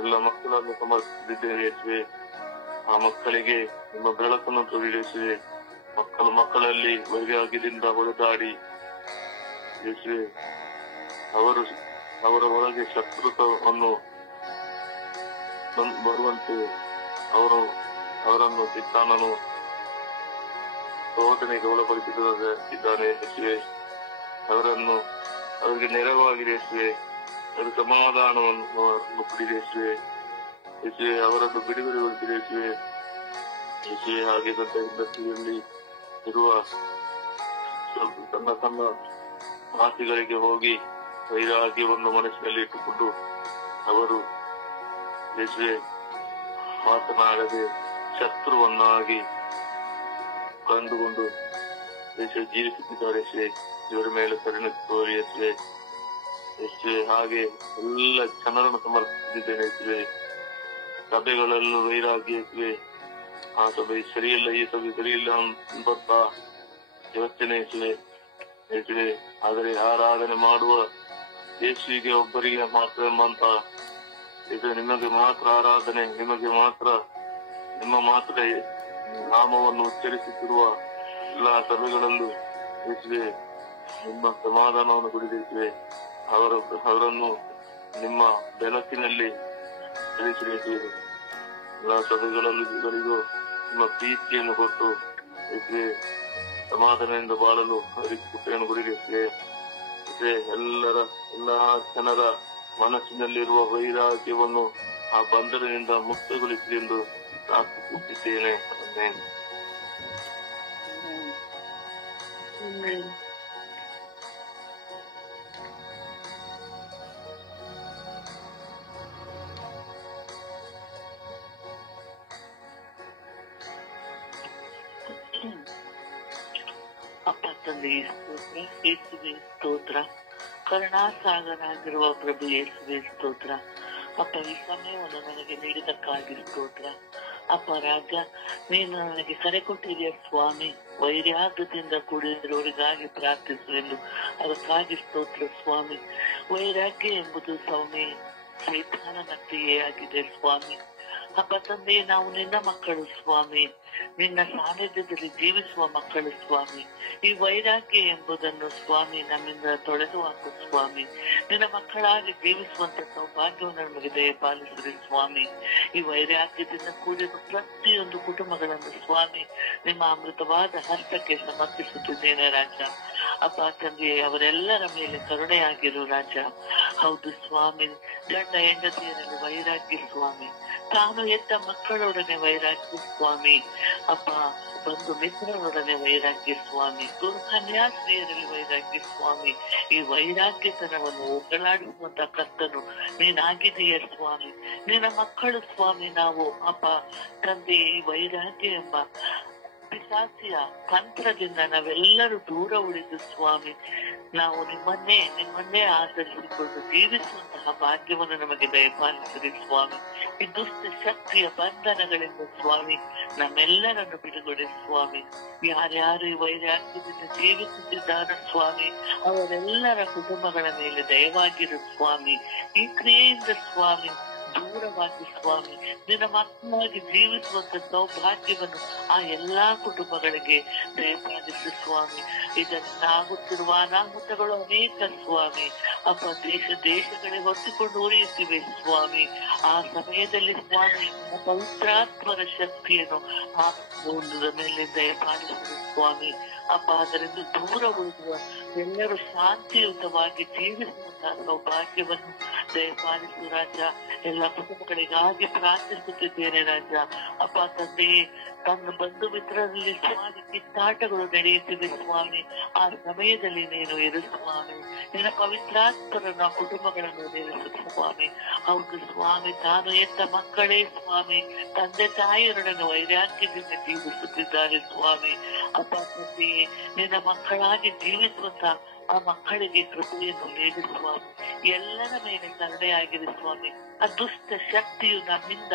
ಎಲ್ಲ ಮಕ್ಕಳನ್ನು ಸಮರ್ಪಿಸಿದ್ದೇವೆ ಯೇಸುವೆ. ಆ ಮಕ್ಕಳಿಗೆ ನಿಮ್ಮ ಬೆಳಕನ್ನು ತೋರಿರಿ ಯೇಸುವೆ. ಮಕ್ಕಳಲ್ಲಿ ವೈರಾಗ್ಯದಿಂದ ಹೊಡೆದಾಡಿ ಯೇಸುವೆ ಅವರ ಒಳಗೆ ಶತ್ರುತ್ವವನ್ನು ಬರುವಂತೆ ಅವರನ್ನು ಚಿತ್ತಾನನು ಶೋಧನೆಗೆ ಒಳಪಡಿಸಿದ್ದಾನೆ ಯೇಸುವೆ. ಅವರಿಗೆ ನೆರವಾಗಿರಿ ಯೇಸುವೆ. ಅವರ ಸಮಾಧಾನವನ್ನು ಕುಡಿರಿ ಯೇಸುವೆ. ಅವರನ್ನು ಬಿಡುಗಡೆಗೊಳಿಸಿರಿ ಯೇಸುವೆ. ಹಾಗೆ ದೊಡ್ಡ ಇಂಡಸ್ಟ್ರಿಯಲ್ಲಿ ಇರುವ ಸಣ್ಣ ಸಣ್ಣ ಮಾತಿಗಳಿಗೆ ಹೋಗಿ ವೈರಾಗ್ಯವನ್ನು ಮನಸ್ಸಿನಲ್ಲಿ ಇಟ್ಟುಕೊಂಡು ಅವರು ಯೇಸುವೆ ಮಾತನಾಡದೆ ಶತ್ರುವನ್ನಾಗಿ ಕಂಡುಕೊಂಡು ಯೇಸುವೆ ಜೀವಿಸುತ್ತಿದ್ದಾರೆ ಯೇಸುವೆ. ಇವರ ಮೇಲೆ ಕರುಣೆ ತೋರಿ ಯೇಸುವೆ. ಹಾಗೆ ಎಲ್ಲ ಜನರನ್ನು ಸಮರ್ಪಿಸಿದ್ದೇನೆ ಯೇಸುವೆ. ಸಭೆಗಳಲ್ಲೂ ವೈರಾಗ್ಯ ಯೇಸುವೆ. ಆ ಸಭೆ ಸರಿಯಿಲ್ಲ, ಈ ಸಭೆ ಸರಿಯಿಲ್ಲ ಎಂಬಂತ ಯೋಚನೆ ಯೇಸುವೆ. ಆದರೆ ಆರಾಧನೆ ಮಾಡುವ ಯೇಸುವಿಗೆ ಒಬ್ಬರಿಗೆ ಮಾತ್ರ ಎಂಬಂತ ಇದು ನಿಮಗೆ ಮಾತ್ರ ಆರಾಧನೆ, ನಿಮಗೆ ಮಾತ್ರ ನಿಮ್ಮ ಮಾತ್ರ ನಾಮವನ್ನು ಉಚ್ಚರಿಸುತ್ತಿರುವ ಎಲ್ಲಾ ಸಭೆಗಳಲ್ಲೂ ಯೇಸುವೆ ನಿಮ್ಮ ಸಮಾಧಾನವನ್ನು ಕುಡಿದಿದ್ದೇವೆ. ಅವರನ್ನು ನಿಮ್ಮ ಬೆಳಕಿನಲ್ಲಿ ತಿಳಿಸಿರಿ. ಎಲ್ಲಾ ಸಭೆಗಳಲ್ಲಿಗೂ ನಿಮ್ಮ ಪ್ರೀತಿಯನ್ನು ಕೊಟ್ಟು ಯೇಸುವೆ ಸಮಾಧಾನದಿಂದ ಬಾಳಲು ಅವರಿಗೆ ಕೃಪೆಯನ್ನು ಕೊಡಿರಿ. ಎಲ್ಲಾ ಜನರ ಮನಸ್ಸಿನಲ್ಲಿರುವ ವೈರಾಗ್ಯವನ್ನು ಆ ಬಂಧನದಿಂದ ಮುಕ್ತಗೊಳಿಸಿ ಎಂದು ಪ್ರಾರ್ಥಿಸುತ್ತಿದ್ದೇನೆ. ಅಪ್ಪ ತಂದೆ ಸ್ತೋತ್ರ, ಯೇಸುವೆ ಸ್ತೋತ್ರ, ಕರುಣಾಸಾಗರಾಗಿರುವ ಪ್ರಭು ಯೇಸುವೆ ಸ್ತೋತ್ರ. ಅಪ್ಪ ಈ ಸಮಯವನ್ನು ನನಗೆ ನೀಡಿದಕ್ಕಾಗಿ ಸ್ತೋತ್ರ. ಅಪ್ಪ ರಾಜ, ನೀನು ನನಗೆ ಕರೆ ಕೊಟ್ಟಿದೆಯ ಸ್ವಾಮಿ. ವೈರಾಗ್ಯದಿಂದ ಕೂಡಿರುವವರಿಗಾಗಿ ಪ್ರಾರ್ಥಿಸುವೆಂದು ಅದಕ್ಕಾಗಿ ಸ್ತೋತ್ರ ಸ್ವಾಮಿ. ವೈರಾಗ್ಯ ಎಂಬುದು ಸ್ವಾಮಿ ಸೈತಾನನ ಕ್ರಿಯೆಯಾಗಿದೆ ಸ್ವಾಮಿ. ಅಪ್ಪ ತಂದೆ, ನಾವು ನಿನ್ನ ಮಕ್ಕಳು ಸ್ವಾಮಿ, ನಿನ್ನ ಸಾನ್ನಿಧ್ಯದಲ್ಲಿ ಜೀವಿಸುವ ಮಕ್ಕಳು ಸ್ವಾಮಿ. ಈ ವೈರಾಗ್ಯ ಎಂಬುದನ್ನು ಸ್ವಾಮಿ ನಮ್ಮಿಂದ ತೊಳೆದು ಹಾಕು ಸ್ವಾಮಿ. ನಿನ್ನ ಮಕ್ಕಳಾಗಿ ಜೀವಿಸುವಂತ ಸೌಭಾಗ್ಯವನ್ನು ನಮಗೆ ದಯಪಾಲಿಸಿರಿ ಸ್ವಾಮಿ. ಈ ವೈರಾಗ್ಯದಿಂದ ಕೂಡಿರುವ ಪ್ರತಿಯೊಂದು ಕುಟುಂಬಗಳನ್ನು ಸ್ವಾಮಿ ನಿಮ್ಮ ಅಮೃತವಾದ ಹಸ್ತಕ್ಕೆ ಸಮರ್ಪಿಸುತ್ತಿದ್ದೇನೆ ರಾಜ. ಅಪ್ಪ ತಂದೆ, ಅವರೆಲ್ಲರ ಮೇಲೆ ಕರುಣೆಯಾಗಿರು ರಾಜ. ಹೌದು ಸ್ವಾಮಿ, ಗಂಡ ಹೆಂಡತಿಯರಲ್ಲಿ ವೈರಾಗ್ಯ ಸ್ವಾಮಿ, ತಾನು ಎದ್ದ ಮಕ್ಕಳೊಡನೆ ವೈರಾಗ್ಯ ಸ್ವಾಮಿ. ಅಪ್ಪ, ಬಂಧು ಮಿತ್ರರೊಡನೆ ವೈರಾಗ್ಯ ಸ್ವಾಮಿ, ಗುರು ಕನ್ಯಾಸ್ತ್ರೀಯರಲ್ಲಿ ವೈರಾಗ್ಯ ಸ್ವಾಮಿ. ಈ ವೈರಾಗ್ಯತನವನ್ನು ಹೋಗಲಾಡಿಸುವಂತ ಕರ್ತನು ನೀನಾಗಿದೆಯ ಸ್ವಾಮಿ. ನಿನ್ನ ಮಕ್ಕಳು ಸ್ವಾಮಿ ನಾವು. ಅಪ್ಪ ತಂದೆ, ಈ ವೈರಾಗ್ಯ ಎಂಬ ಪಿಶಾಚಿಯ ತಂತ್ರದಿಂದ ನಾವೆಲ್ಲರೂ ದೂರ ಉಳಿದು ಸ್ವಾಮಿ ನಾವು ನಿಮ್ಮನ್ನೇ ಆಧರಿಸಿಕೊಂಡು ಜೀವಿಸುವಂತಹ ಭಾಗ್ಯವನ್ನು ನಮಗೆ ದಯಪಾಲಿಸಿರಿ ಸ್ವಾಮಿ. ಈ ದುಷ್ಟ ಶಕ್ತಿಯ ಬಂಧನಗಳಿಂದ ಸ್ವಾಮಿ ನಮ್ಮೆಲ್ಲರನ್ನು ಬಿಡುಗಡೆ ಸ್ವಾಮಿ. ಯಾರ್ಯಾರು ಈ ವೈರಾಗ್ಯದಿಂದ ಜೀವಿಸುತ್ತಿದ್ದಾರೆ ಸ್ವಾಮಿ, ಅವರೆಲ್ಲರ ಕುಟುಂಬಗಳ ಮೇಲೆ ದಯವಾಗಿರು ಸ್ವಾಮಿ. ಈ ಕ್ರಿಯೆಯಿಂದ ಸ್ವಾಮಿ ದೂರವಾಗಿ ಸ್ವಾಮಿ ನಿನ್ನ ಮಕ್ಕಳಾಗಿ ಜೀವಿಸುವಂತ ಸೌಭಾಗ್ಯವನ್ನು ಆ ಎಲ್ಲಾ ಕುಟುಂಬಗಳಿಗೆ ದಯಪಾಲಿಸು ಸ್ವಾಮಿ. ಇದರಿಂದ ಆಗುತ್ತಿರುವ ಅನಾಹುತಗಳು ಅನೇಕ ಸ್ವಾಮಿ. ಅಪ್ಪ, ದೇಶಗಳೇ ಹೊತ್ತಿಕೊಂಡು ಉರಿಯುತ್ತಿವೆ ಸ್ವಾಮಿ. ಆ ಸಮಯದಲ್ಲಿ ಸ್ವಾಮಿ ಪವಿತ್ರಾತ್ಮರ ಶಕ್ತಿಯನ್ನು ಆ ಮೇಲೆ ದಯಪಾಲಿಸಿದ ಸ್ವಾಮಿ. ಅಪ್ಪ, ಅದರಿಂದ ದೂರ ಉಳಿದುವ ಎಲ್ಲರೂ ಶಾಂತಿಯುತವಾಗಿ ಜೀವಿಸುವಂತಹ ಸೌಭಾಗ್ಯವನ್ನು ದಯಪಾಲಿಸು ರಾಜ. ಎಲ್ಲ ಕುಟುಂಬಗಳಿಗಾಗಿ ಪ್ರಾರ್ಥಿಸುತ್ತಿದ್ದೇನೆ ರಾಜ. ಅಪ್ಪ ತಂದೆ, ತನ್ನ ಬಂಧು ಮಿತ್ರರಲ್ಲಿ ಸ್ವಾಮಿ ಕಿತ್ತಾಟಗಳು ನಡೆಯುತ್ತಿವೆ ಸ್ವಾಮಿ. ಆ ಸಮಯದಲ್ಲಿ ನೀನು ಇರು ಸ್ವಾಮಿ. ನಿನ್ನ ಪವಿತ್ರಾತ್ಮರನ್ನ ಕುಟುಂಬಗಳನ್ನು ನಿಲ್ಲಿಸು ಸ್ವಾಮಿ. ಹೌದು ಸ್ವಾಮಿ, ತಾನು ಎತ್ತ ಮಕ್ಕಳೇ ಸ್ವಾಮಿ ತಂದೆ ತಾಯಿಯರೊಡನೆ ವೈರಾಗ್ಯದಿಂದ ಜೀವಿಸುತ್ತಿದ್ದಾರೆ ಸ್ವಾಮಿ. ಅಪ್ಪ ತಂದೆ, ನಿನ್ನ ಮಕ್ಕಳಾಗಿ ಜೀವಿಸುವಂತ ಆ ಮಕ್ಕಳಿಗೆ ಕೃಪೆಯನ್ನು ನೀಡಿ ಸ್ವಾಮಿ. ಎಲ್ಲರ ಮೇಲೆ ಕರುಣೆಯಾಗಿದೆ ಸ್ವಾಮಿ. ಆ ದುಷ್ಟ ಶಕ್ತಿಯು ನಮ್ಮಿಂದ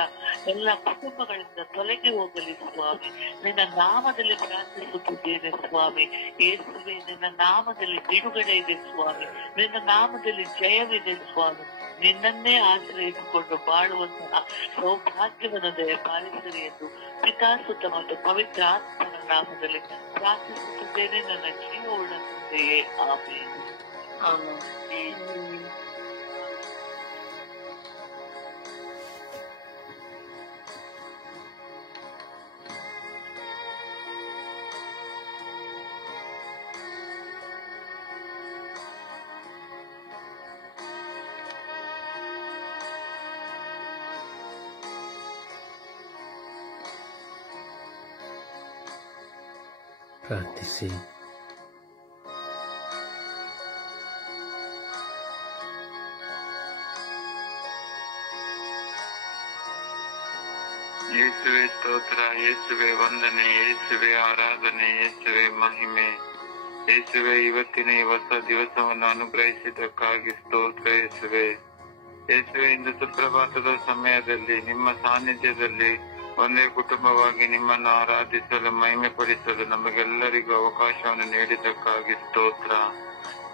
ಎಲ್ಲ ಕುಟುಂಬಗಳಿಂದ ತೊಲಗಿ ಹೋಗಲಿ ಸ್ವಾಮಿ. ನಿನ್ನ ನಾಮದಲ್ಲಿ ಪ್ರಾರ್ಥಿಸುತ್ತಿದ್ದೇನೆ ಸ್ವಾಮಿ. ಯೇಸುವೆ, ನಿನ್ನ ನಾಮದಲ್ಲಿ ಬಿಡುಗಡೆ ಇದೆ ಸ್ವಾಮಿ. ನಿನ್ನ ನಾಮದಲ್ಲಿ ಜಯವಿದೆ ಸ್ವಾಮಿ. ನಿನ್ನನ್ನೇ ಆಶ್ರಯಿಸಿಕೊಂಡು ಬಾಳುವಂತಹ ಸೌಭಾಗ್ಯವನ್ನು ದಯಪಾಲಿಸಿರಿ ಎಂದು ಪಿತಾಸುತ ಮತ್ತು ಪವಿತ್ರ ಆತ್ಮನ ನಾಮದಲ್ಲಿ ಪ್ರಾರ್ಥಿಸುತ್ತಿದ್ದೇನೆ ನನ್ನ ಜೀವವುಳ್ಳ ತಂದೆಯೇ. ಆಮೇಲೆ ಪ್ರಾರ್ಥಿಸಿ. ಯೇಸುವೆ ಸ್ತೋತ್ರ, ಯೇಸುವೆ ವಂದನೆ, ಯೇಸುವೆ ಆರಾಧನೆ, ಯೇಸುವೆ ಮಹಿಮೆ. ಯೇಸುವೆ, ಇವತ್ತಿನ ಈ ಹೊಸ ದಿವಸವನ್ನು ಅನುಗ್ರಹಿಸಿದ್ದಕ್ಕಾಗಿ ಸ್ತೋತ್ರ ಯೇಸುವೆ. ಯೇಸುವೆ, ಇಂದು ಸುಪ್ರಭಾತದ ಸಮಯದಲ್ಲಿ ನಿಮ್ಮ ಸಾನ್ನಿಧ್ಯದಲ್ಲಿ ಒಂದೇ ಕುಟುಂಬವಾಗಿ ನಿಮ್ಮನ್ನು ಆರಾಧಿಸಲು ಮಹಿಮೆ ಪಡಿಸಲು ನಮಗೆಲ್ಲರಿಗೂ ಅವಕಾಶವನ್ನು ನೀಡಿದ್ದಕ್ಕಾಗಿ ಸ್ತೋತ್ರ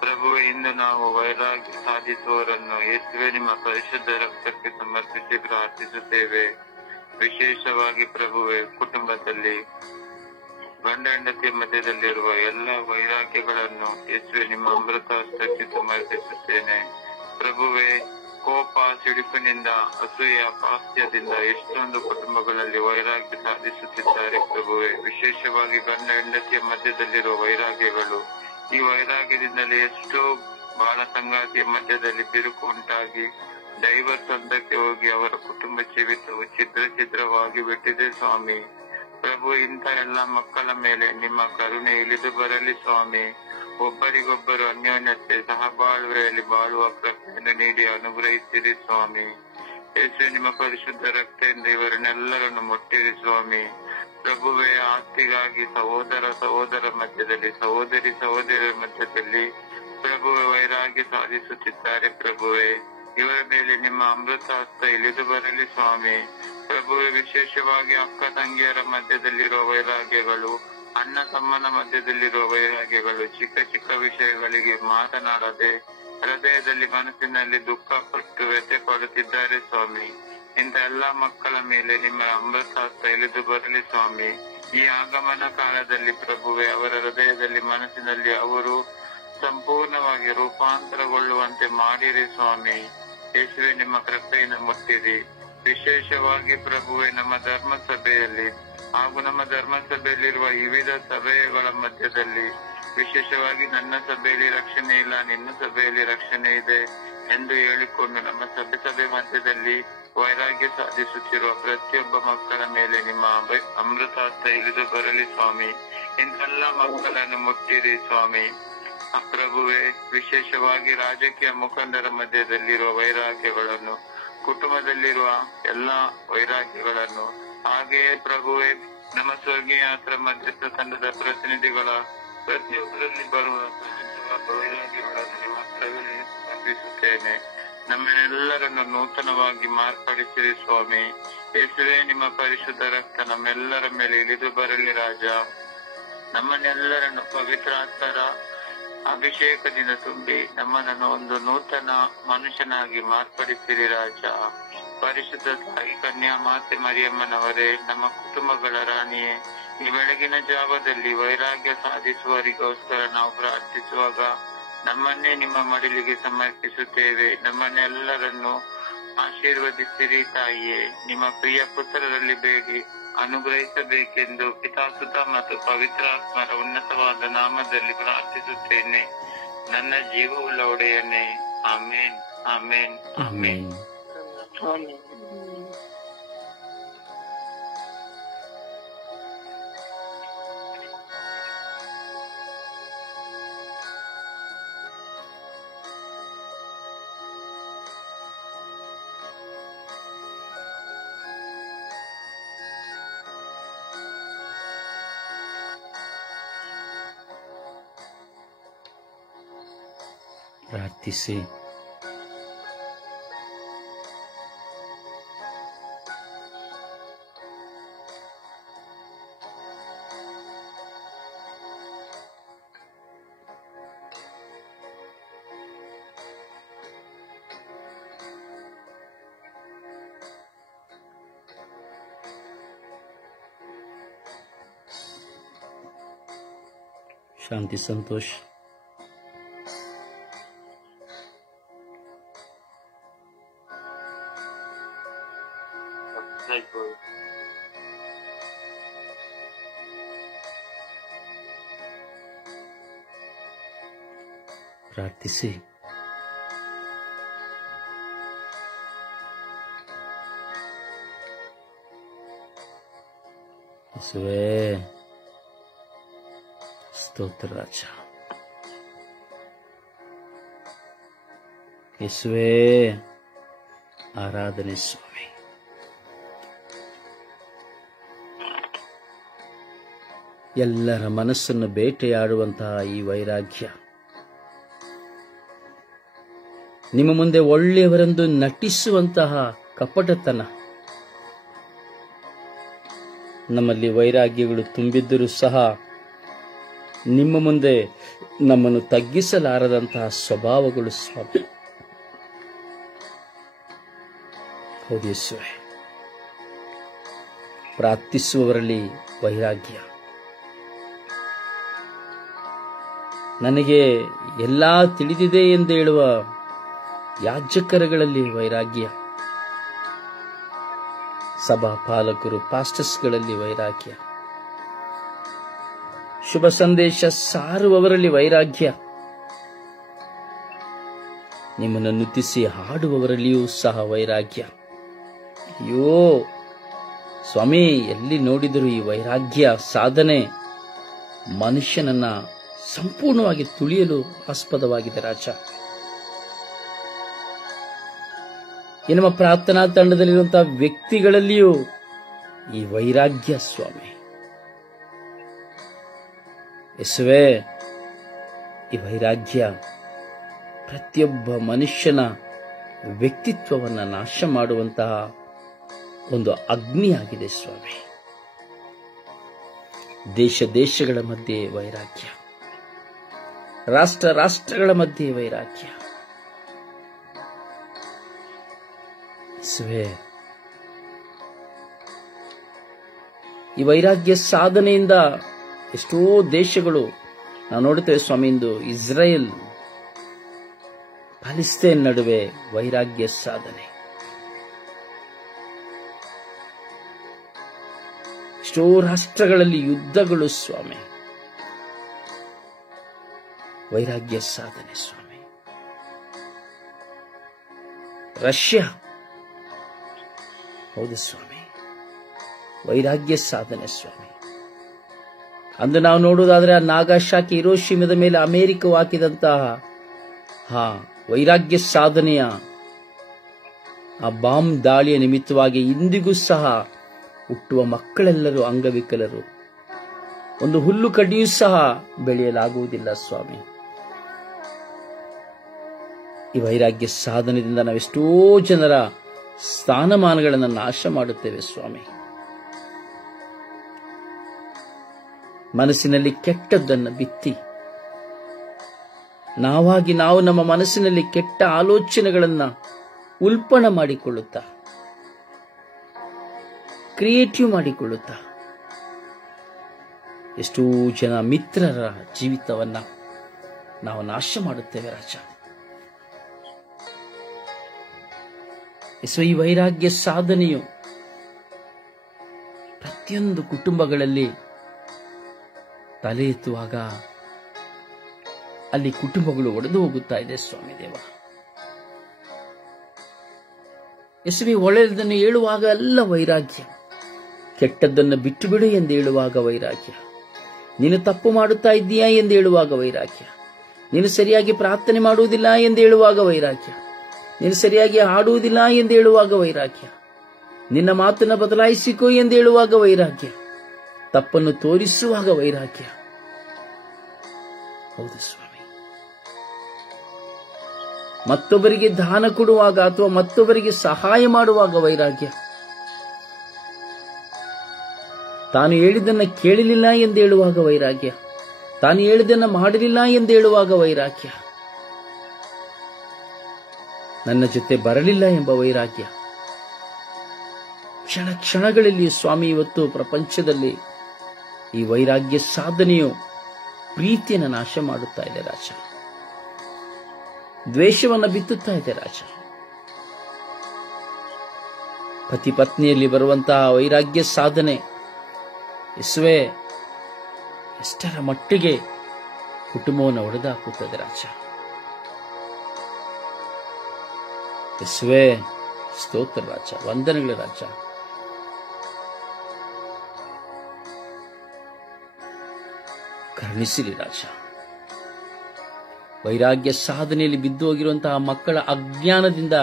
ಪ್ರಭುವೆ. ಇಂದು ನಾವು ವೈರಾಗ್ಯ ಸಾಧಿಸುವವರನ್ನು ಯೇಸುವೆ ನಿಮ್ಮ ಪರಿಶುದ್ಧ ರಕ್ತಕ್ಕೆ ಸಮರ್ಪಿಸಿ ಪ್ರಾರ್ಥಿಸುತ್ತೇವೆ. ವಿಶೇಷವಾಗಿ ಪ್ರಭುವೆ, ಕುಟುಂಬದಲ್ಲಿ ಗಂಡ ಹೆಂಡತಿಯ ಮಧ್ಯದಲ್ಲಿರುವ ಎಲ್ಲ ವೈರಾಗ್ಯಗಳನ್ನು ಯೇಸುವೆ ನಿಮ್ಮ ಅಮೃತ ಹಸ್ತಕ್ಕೆ ಸಮರ್ಪಿಸುತ್ತೇನೆ. ಪ್ರಭುವೆ, ಕೋಪ, ಸಿಡುಕಿನಿಂದ, ಅಸೂಯ, ಪಾಸ್ಯದಿಂದ ಎಷ್ಟೊಂದು ಕುಟುಂಬಗಳಲ್ಲಿ ವೈರಾಗ್ಯ ಸಾಧಿಸುತ್ತಿದ್ದಾರೆ ಪ್ರಭುವೆ. ವಿಶೇಷವಾಗಿ ಗಂಡ ಹೆಂಡತಿಯ ಮಧ್ಯದಲ್ಲಿರುವ ವೈರಾಗ್ಯಗಳು, ಈ ವೈರಾಗ್ಯದಿಂದಲೇ ಎಷ್ಟೋ ಬಾಳ ಸಂಗಾತಿಯ ಮಧ್ಯದಲ್ಲಿ ಬಿರುಕು ಉಂಟಾಗಿ ಡೈವರ್ಸ್ ಹಂತಕ್ಕೆ ಹೋಗಿ ಅವರ ಕುಟುಂಬ ಜೀವಿತವು ಛಿದ್ರವಾಗಿ ಬಿಟ್ಟಿದೆ ಸ್ವಾಮಿ. ಪ್ರಭು, ಇಂಥ ಎಲ್ಲ ಮಕ್ಕಳ ಮೇಲೆ ನಿಮ್ಮ ಕರುಣೆ ಇಳಿದು ಬರಲಿ ಸ್ವಾಮಿ. ಒಬ್ಬರಿಗೊಬ್ಬರು ಅನ್ಯೋನ್ಯತೆ ಸಹಬಾಳ್ವೆಯಲ್ಲಿ ಬಾಳುವ ಕೃಪೆಯನ್ನು ನೀಡಿ ಅನುಗ್ರಹಿಸಿರಿ ಸ್ವಾಮಿ. ಯೇಸು, ನಿಮ್ಮ ಪರಿಶುದ್ಧ ರಕ್ತದಿಂದ ಇವರನ್ನೆಲ್ಲರನ್ನು ಮುಟ್ಟಿರಿ ಸ್ವಾಮಿ. ಪ್ರಭುವೇ, ಆಸ್ತಿಗಾಗಿ ಸಹೋದರ ಮಧ್ಯದಲ್ಲಿ, ಸಹೋದರಿಯರ ಮಧ್ಯದಲ್ಲಿ ಪ್ರಭುವೆ ವೈರಾಗ್ಯ ಸಾಧಿಸುತ್ತಿದ್ದಾರೆ. ಪ್ರಭುವೆ, ಇವರ ಮೇಲೆ ನಿಮ್ಮ ಅಮೃತ ಹಸ್ತ ಇಳಿದು ಬರಲಿ ಸ್ವಾಮಿ. ಪ್ರಭುವೆ, ವಿಶೇಷವಾಗಿ ಅಕ್ಕ ತಂಗಿಯರ ಮಧ್ಯದಲ್ಲಿರುವ ವೈರಾಗ್ಯಗಳು, ಅಣ್ಣ ತಮ್ಮನ ಮಧ್ಯದಲ್ಲಿರುವ ವೈರಾಗ್ಯಗಳು, ಚಿಕ್ಕ ವಿಷಯಗಳಿಗೆ ಮಾತನಾಡದೆ ಹೃದಯದಲ್ಲಿ ಮನಸ್ಸಿನಲ್ಲಿ ದುಃಖ ಪಟ್ಟು ವ್ಯಥೆ ಪಡುತ್ತಿದ್ದಾರೆ ಸ್ವಾಮಿ. ಇಂಥ ಎಲ್ಲಾ ಮಕ್ಕಳ ಮೇಲೆ ನಿಮ್ಮ ಅಮೃತ ಹಸ್ತ ಇಳಿದು ಬರಲಿ ಸ್ವಾಮಿ. ಈ ಆಗಮನ ಕಾಲದಲ್ಲಿ ಪ್ರಭುವೆ, ಅವರ ಹೃದಯದಲ್ಲಿ ಮನಸ್ಸಿನಲ್ಲಿ ಅವರು ಸಂಪೂರ್ಣವಾಗಿ ರೂಪಾಂತರಗೊಳ್ಳುವಂತೆ ಮಾಡಿರಿ ಸ್ವಾಮಿ. ಯೇಸುವೆ, ನಿಮ್ಮ ಕೃಪೆಯನ್ನು ಮುಟ್ಟಿರಿ. ವಿಶೇಷವಾಗಿ ಪ್ರಭುವೆ, ನಮ್ಮ ಧರ್ಮಸಭೆಯಲ್ಲಿ ಹಾಗೂ ನಮ್ಮ ಧರ್ಮಸಭೆಯಲ್ಲಿರುವ ವಿವಿಧ ಸಭೆಗಳ ಮಧ್ಯದಲ್ಲಿ, ವಿಶೇಷವಾಗಿ ನನ್ನ ಸಭೆಯಲ್ಲಿ ರಕ್ಷಣೆ ಇಲ್ಲ, ನಿನ್ನ ಸಭೆಯಲ್ಲಿ ರಕ್ಷಣೆ ಇದೆ ಎಂದು ಹೇಳಿಕೊಂಡು ನಮ್ಮ ಸಭೆ ಮಧ್ಯದಲ್ಲಿ ವೈರಾಗ್ಯ ಸಾಧಿಸುತ್ತಿರುವ ಪ್ರತಿಯೊಬ್ಬ ಮಕ್ಕಳ ಮೇಲೆ ನಿಮ್ಮ ಅಮೃತ ಹಸ್ತ ಇಳಿದು ಬರಲಿ ಸ್ವಾಮಿ. ಇಂತೆಲ್ಲ ಮಕ್ಕಳನ್ನು ಮುಟ್ಟಿರಿ ಸ್ವಾಮಿ. ಪ್ರಭುವೆ, ವಿಶೇಷವಾಗಿ ರಾಜಕೀಯ ಮುಖಂಡರ ಮಧ್ಯದಲ್ಲಿರುವ ವೈರಾಗ್ಯಗಳನ್ನು, ಕುಟುಂಬದಲ್ಲಿರುವ ಎಲ್ಲಾ ವೈರಾಗ್ಯಗಳನ್ನು, ಹಾಗೆಯೇ ಪ್ರಭುವೆ, ನಮ್ಮ ಸ್ವರ್ಗೀಯಾತ್ರ ಮಧ್ಯಸ್ಥ ತಂಡದ ಪ್ರತಿನಿಧಿಗಳ ಪ್ರತಿಯೊಬ್ಬರಲ್ಲಿ ಬರುವ ವೈರಾಗ್ಯಗಳನ್ನು ನಿಮ್ಮ ಕೈಯಲ್ಲಿ ಸಮರ್ಪಿಸುತ್ತೇನೆ. ನಮ್ಮೆಲ್ಲರನ್ನು ನೂತನವಾಗಿ ಮಾರ್ಪಡಿಸಿರಿ ಸ್ವಾಮಿ. ಯೇಸುವೆ, ನಿಮ್ಮ ಪರಿಶುದ್ಧ ರಕ್ತ ನಮ್ಮೆಲ್ಲರ ಮೇಲೆ ಇಳಿದು ಬರಲಿ ರಾಜ. ನಮ್ಮನ್ನೆಲ್ಲರನ್ನು ಪವಿತ್ರಾತ್ಮರ ಅಭಿಷೇಕದಿಂದ ತುಂಬಿ ನಮ್ಮನ್ನು ಒಂದು ನೂತನ ಮನುಷ್ಯನಾಗಿ ಮಾರ್ಪಡಿಸಿರಿ ರಾಜ. ಪರಿಶುದ್ಧ ತಾಯಿ ಕನ್ಯಾ ಮಾತೆ ಮರಿಯಮ್ಮನವರೇ, ನಮ್ಮ ಕುಟುಂಬಗಳ ರಾಣಿಯೇ, ಈ ಬೆಳಗಿನ ಜಾವದಲ್ಲಿ ವೈರಾಗ್ಯ ಸಾಧಿಸುವವರಿಗೋಸ್ಕರ ನಾವು ಪ್ರಾರ್ಥಿಸುವಾಗ ನಮ್ಮನ್ನೇ ನಿಮ್ಮ ಮಡಿಲಿಗೆ ಸಮರ್ಪಿಸುತ್ತೇವೆ. ನಮ್ಮನ್ನೆಲ್ಲರನ್ನು ಆಶೀರ್ವದಿಸಿರಿ ತಾಯಿಯೇ. ನಿಮ್ಮ ಪ್ರಿಯ ಪುತ್ರರಲ್ಲಿ ಬೇಡಿ ಅನುಗ್ರಹಿಸಬೇಕೆಂದು ಪಿತಾಸುತ ಮತ್ತು ಪವಿತ್ರಾತ್ಮರ ಉನ್ನತವಾದ ನಾಮದಲ್ಲಿ ಪ್ರಾರ್ಥಿಸುತ್ತೇನೆ, ನನ್ನ ಜೀವವುಳ್ಳ ಒಡೆಯನೇ. ಆಮೇನ್, ಆಮೇನ್, ಆಮೇನ್. ಪ್ರಾರ್ಥಿಸಿ. ಶಾಂತಿ ಸಂತೋಷ್. ಪ್ರಾರ್ಥಿಸಿ. ಯೇಸುವೇ, ಸ್ತೋತ್ರ ರಾಜ. ಯೇಸುವೇ, ಆರಾಧನೆ ಸ್ವಾಮಿ. ಎಲ್ಲರ ಮನಸ್ಸನ್ನು ಬೇಟೆಯಾಡುವಂತಹ ಈ ವೈರಾಗ್ಯ, ನಿಮ್ಮ ಮುಂದೆ ಒಳ್ಳೆಯವರೆಂದು ನಟಿಸುವಂತಹ ಕಪಟತನ, ನಮ್ಮಲ್ಲಿ ವೈರಾಗ್ಯಗಳು ತುಂಬಿದ್ದರೂ ಸಹ ನಿಮ್ಮ ಮುಂದೆ ನಮ್ಮನ್ನು ತಗ್ಗಿಸಲಾರದಂತಹ ಸ್ವಭಾವಗಳು ಸ್ವಾಮಿ. ಹೌದು ಯೇಸುವೇ, ಪ್ರಾರ್ಥಿಸುವವರಲ್ಲಿ ವೈರಾಗ್ಯ, ನನಗೆ ಎಲ್ಲಾ ತಿಳಿದಿದೆ ಎಂದು ಹೇಳುವ ಯಾಜಕರುಗಳಲ್ಲಿ ವೈರಾಗ್ಯ, ಸಭಾ ಪಾಲಕರು ಪಾಸ್ಟರ್ಸ್ಗಳಲ್ಲಿ ವೈರಾಗ್ಯ, ಶುಭ ಸಂದೇಶ ಸಾರುವವರಲ್ಲಿ ವೈರಾಗ್ಯ, ನಿಮ್ಮನ್ನು ನುತಿಸಿ ಹಾಡುವವರಲ್ಲಿಯೂ ಸಹ ವೈರಾಗ್ಯ. ಅಯ್ಯೋ ಸ್ವಾಮಿ, ಎಲ್ಲಿ ನೋಡಿದರೂ ಈ ವೈರಾಗ್ಯ ಸಾಧನೆ ಮನುಷ್ಯನನ್ನ ಸಂಪೂರ್ಣವಾಗಿ ತುಳಿಯಲು ಆಸ್ಪದವಾಗಿದೆ ರಾಜ. ಈ ನಮ್ಮ ಪ್ರಾರ್ಥನಾ ತಂಡದಲ್ಲಿರುವಂತಹ ವ್ಯಕ್ತಿಗಳಲ್ಲಿಯೂ ಈ ವೈರಾಗ್ಯ ಸ್ವಾಮಿ. ಯೇಸುವೇ, ಈ ವೈರಾಗ್ಯ ಪ್ರತಿಯೊಬ್ಬ ಮನುಷ್ಯನ ವ್ಯಕ್ತಿತ್ವವನ್ನ ನಾಶ ಮಾಡುವಂತಹ ಒಂದು ಅಗ್ನಿಯಾಗಿದೆ ಸ್ವಾಮಿ. ದೇಶ ದೇಶಗಳ ಮಧ್ಯೆ ವೈರಾಗ್ಯ, ರಾಷ್ಟ್ರ ರಾಷ್ಟ್ರಗಳ ಮಧ್ಯೆ ವೈರಾಗ್ಯ. ಯೇಸುವೇ, ಈ ವೈರಾಗ್ಯ ಸಾಧನೆಯಿಂದ ಎಷ್ಟೋ ದೇಶಗಳು ನಾವು ನೋಡುತ್ತೇವೆ ಸ್ವಾಮಿ. ಇಂದು ಇಸ್ರೇಲ್ ಪ್ಯಾಲೆಸ್ತೈನ್ ನಡುವೆ ವೈರಾಗ್ಯ ಸಾಧನೆ. ಎಷ್ಟೋ ರಾಷ್ಟ್ರಗಳಲ್ಲಿ ಯುದ್ಧಗಳು ಸ್ವಾಮಿ. ವೈರಾಗ್ಯ ಸಾಧನೆ ಸ್ವಾಮಿ. ರಷ್ಯಾ, ಹೌದು ಸ್ವಾಮಿ, ವೈರಾಗ್ಯ ಸಾಧನೆ ಸ್ವಾಮಿ. ಅಂದು ನಾವು ನೋಡುವುದಾದ್ರೆ ಆ ನಾಗಾಶಾಕಿ ಹಿರೋಶಿಮದ ಮೇಲೆ ಅಮೆರಿಕವು ಹಾಕಿದಂತಹ ವೈರಾಗ್ಯ ಸಾಧನೆಯ ಆ ಬಾಂಬ್ ದಾಳಿಯ ನಿಮಿತ್ತವಾಗಿ ಇಂದಿಗೂ ಸಹ ಹುಟ್ಟುವ ಮಕ್ಕಳೆಲ್ಲರೂ ಅಂಗವಿಕಲರು. ಒಂದು ಹುಲ್ಲು ಕಡ್ಡಿಯೂ ಸಹ ಬೆಳೆಯಲಾಗುವುದಿಲ್ಲ ಸ್ವಾಮಿ. ಈ ವೈರಾಗ್ಯ ಸಾಧನೆಯಿಂದ ನಾವೆಷ್ಟೋ ಜನರ ಸ್ಥಾನಮಾನಗಳನ್ನು ನಾಶ ಮಾಡುತ್ತೇವೆ ಸ್ವಾಮಿ. ಮನಸ್ಸಿನಲ್ಲಿ ಕೆಟ್ಟದ್ದನ್ನು ಬಿತ್ತಿ ನಾವಾಗಿ ನಾವು ನಮ್ಮ ಮನಸ್ಸಿನಲ್ಲಿ ಕೆಟ್ಟ ಆಲೋಚನೆಗಳನ್ನ ಉಲ್ಪಣ ಮಾಡಿಕೊಳ್ಳುತ್ತಾ, ಕ್ರಿಯೇಟಿವ್ ಮಾಡಿಕೊಳ್ಳುತ್ತಾ ಎಷ್ಟೋ ಜನ ಮಿತ್ರರ ಜೀವಿತವನ್ನ ನಾವು ನಾಶ ಮಾಡುತ್ತೇವೆ ರಾಜ. ಈ ವೈರಾಗ್ಯ ಸಾಧನೆಯು ಪ್ರತಿಯೊಂದು ಕುಟುಂಬಗಳಲ್ಲಿ ತಲೆ ಎತ್ತುವಾಗ ಅಲ್ಲಿ ಕುಟುಂಬಗಳು ಒಡೆದು ಹೋಗುತ್ತಾ ಇದೆ ಸ್ವಾಮಿ ದೇವ. ಯೇಸುವೆ, ಒಳ್ಳೆಯದನ್ನು ಹೇಳುವಾಗ ಎಲ್ಲ ವೈರಾಗ್ಯ, ಕೆಟ್ಟದ್ದನ್ನು ಬಿಟ್ಟು ಬಿಡು ಎಂದು ಹೇಳುವಾಗ ವೈರಾಗ್ಯ, ನೀನು ತಪ್ಪು ಮಾಡುತ್ತಾ ಇದ್ದೀಯಾ ಎಂದು ಹೇಳುವಾಗ ವೈರಾಗ್ಯ, ನೀನು ಸರಿಯಾಗಿ ಪ್ರಾರ್ಥನೆ ಮಾಡುವುದಿಲ್ಲ ಎಂದು ಹೇಳುವಾಗ ವೈರಾಗ್ಯ, ನೀನು ಸರಿಯಾಗಿ ಹಾಡುವುದಿಲ್ಲ ಎಂದು ಹೇಳುವಾಗ ವೈರಾಗ್ಯ, ನಿನ್ನ ಮಾತನ್ನು ಬದಲಾಯಿಸಿಕೋ ಎಂದು ಹೇಳುವಾಗ ವೈರಾಗ್ಯ, ತಪ್ಪನ್ನು ತೋರಿಸುವಾಗ ವೈರಾಗ್ಯ. ಹೌದು ಸ್ವಾಮಿ. ಮತ್ತೊಬ್ಬರಿಗೆ ದಾನ ಕೊಡುವಾಗ ಅಥವಾ ಮತ್ತೊಬ್ಬರಿಗೆ ಸಹಾಯ ಮಾಡುವಾಗ ವೈರಾಗ್ಯ, ತಾನು ಹೇಳಿದ್ದನ್ನ ಕೇಳಲಿಲ್ಲ ಎಂದು ಹೇಳುವಾಗ ವೈರಾಗ್ಯ, ತಾನು ಹೇಳಿದ್ದನ್ನ ಮಾಡಲಿಲ್ಲ ಎಂದು ಹೇಳುವಾಗ ವೈರಾಗ್ಯ, ನನ್ನ ಜೊತೆ ಬರಲಿಲ್ಲ ಎಂಬ ವೈರಾಗ್ಯ. ಕ್ಷಣ ಕ್ಷಣಗಳಲ್ಲಿ ಸ್ವಾಮಿ ಇವತ್ತು ಪ್ರಪಂಚದಲ್ಲಿ ಈ ವೈರಾಗ್ಯ ಸಾಧನೆಯು ಪ್ರೀತಿಯನ್ನು ನಾಶ ಮಾಡುತ್ತಾ ಇದೆ ರಾಜ. ದ್ವೇಷವನ್ನು ಬಿತ್ತುತ್ತಾ ಇದೆ ರಾಜ. ಪತಿ ಪತ್ನಿಯಲ್ಲಿ ಬರುವಂತಹ ವೈರಾಗ್ಯ ಸಾಧನೆ ಯೇಸುವೆ ಎಷ್ಟರ ಮಟ್ಟಿಗೆ ಕುಟುಂಬವನ್ನು ಒಡೆದಾಕುತ್ತದೆ ರಾಜ. ಯೇಸುವೆ ಸ್ತೋತ್ರ ರಾಜ, ವಂದನೆಗಳು ರಾಜ. ಕರುಣಿಸಿರಿ ರಾಜ. ವೈರಾಗ್ಯ ಸಾಧನೆಯಲ್ಲಿ ಬಿದ್ದು ಹೋಗಿರುವಂತಹ ಮಕ್ಕಳ ಅಜ್ಞಾನದಿಂದ